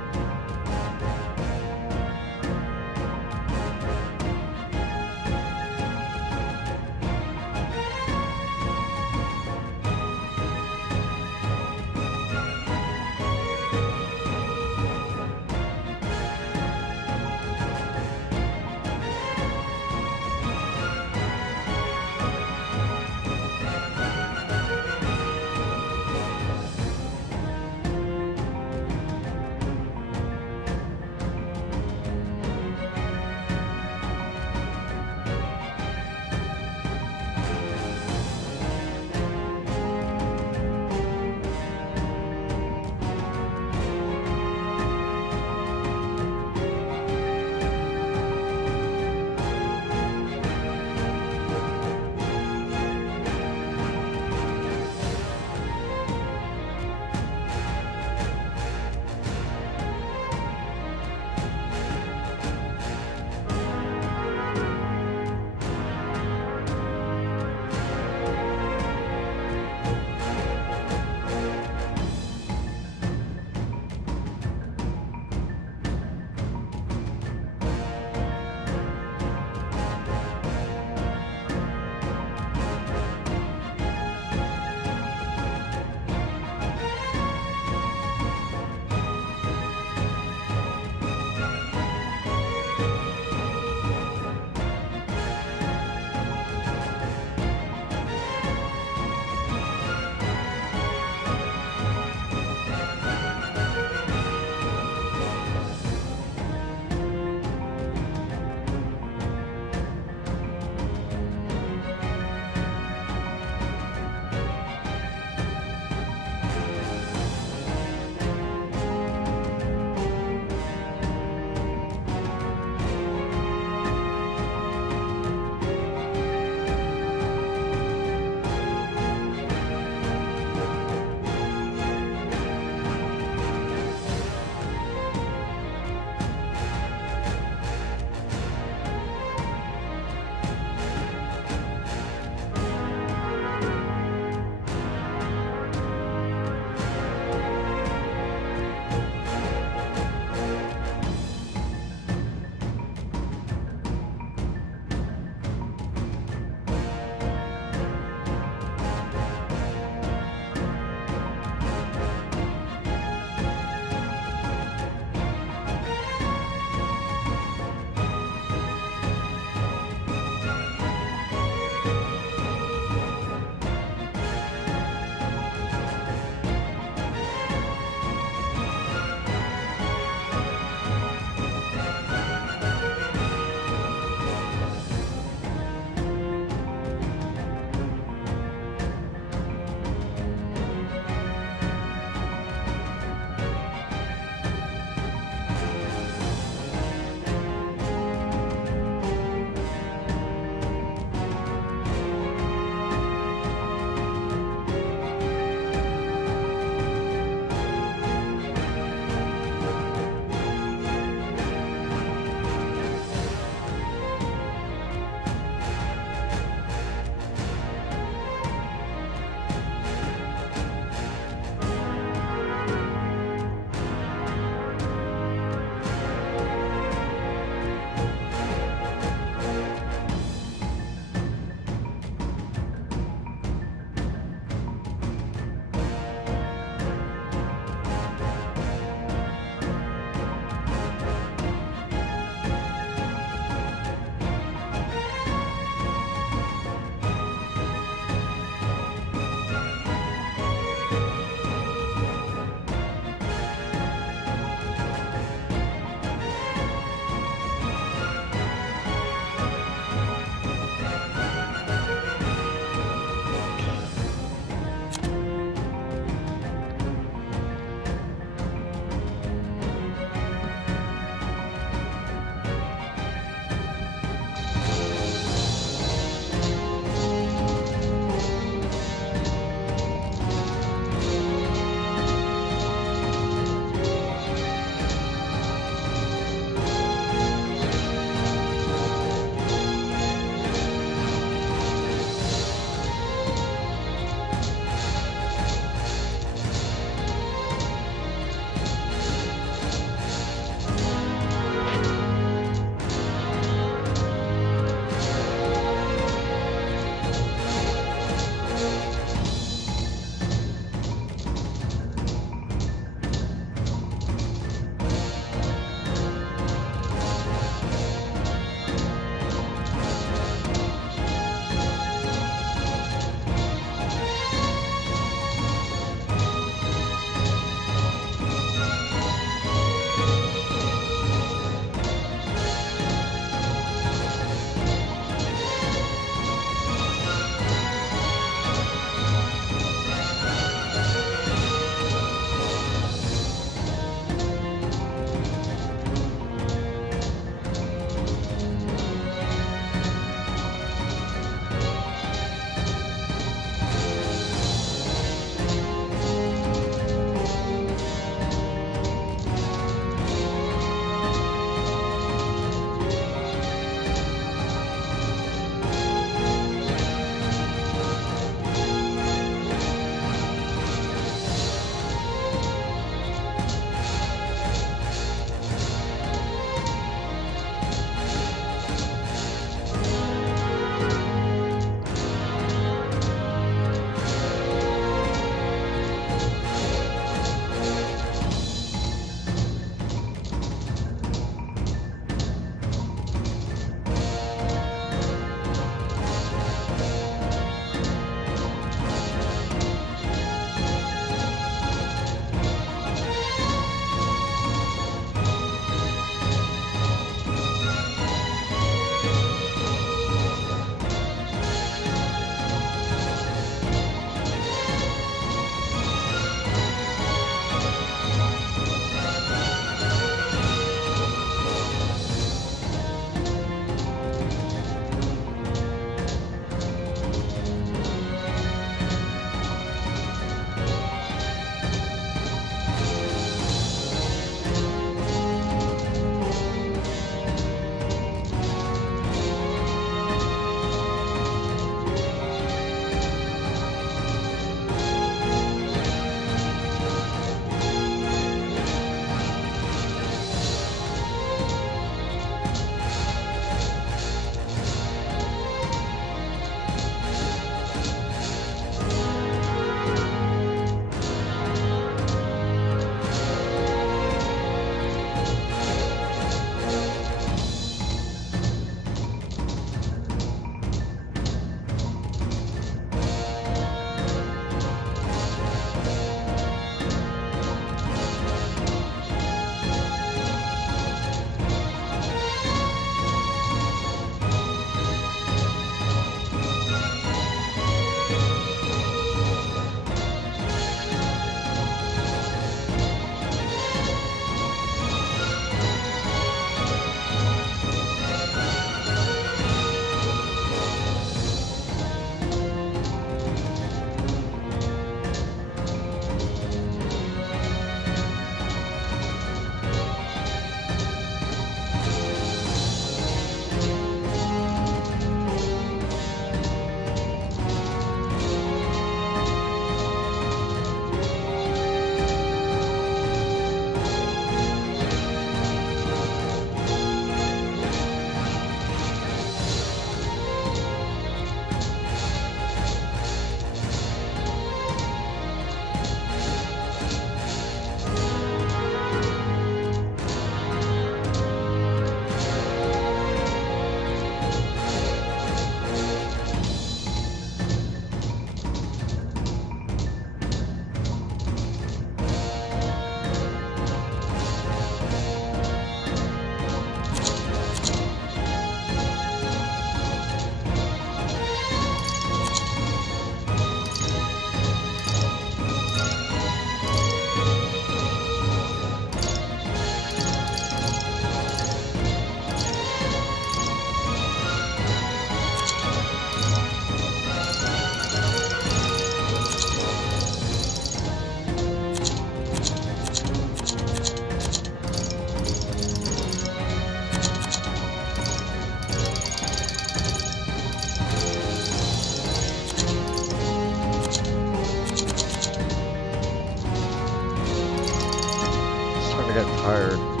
tired.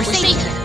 We're safe.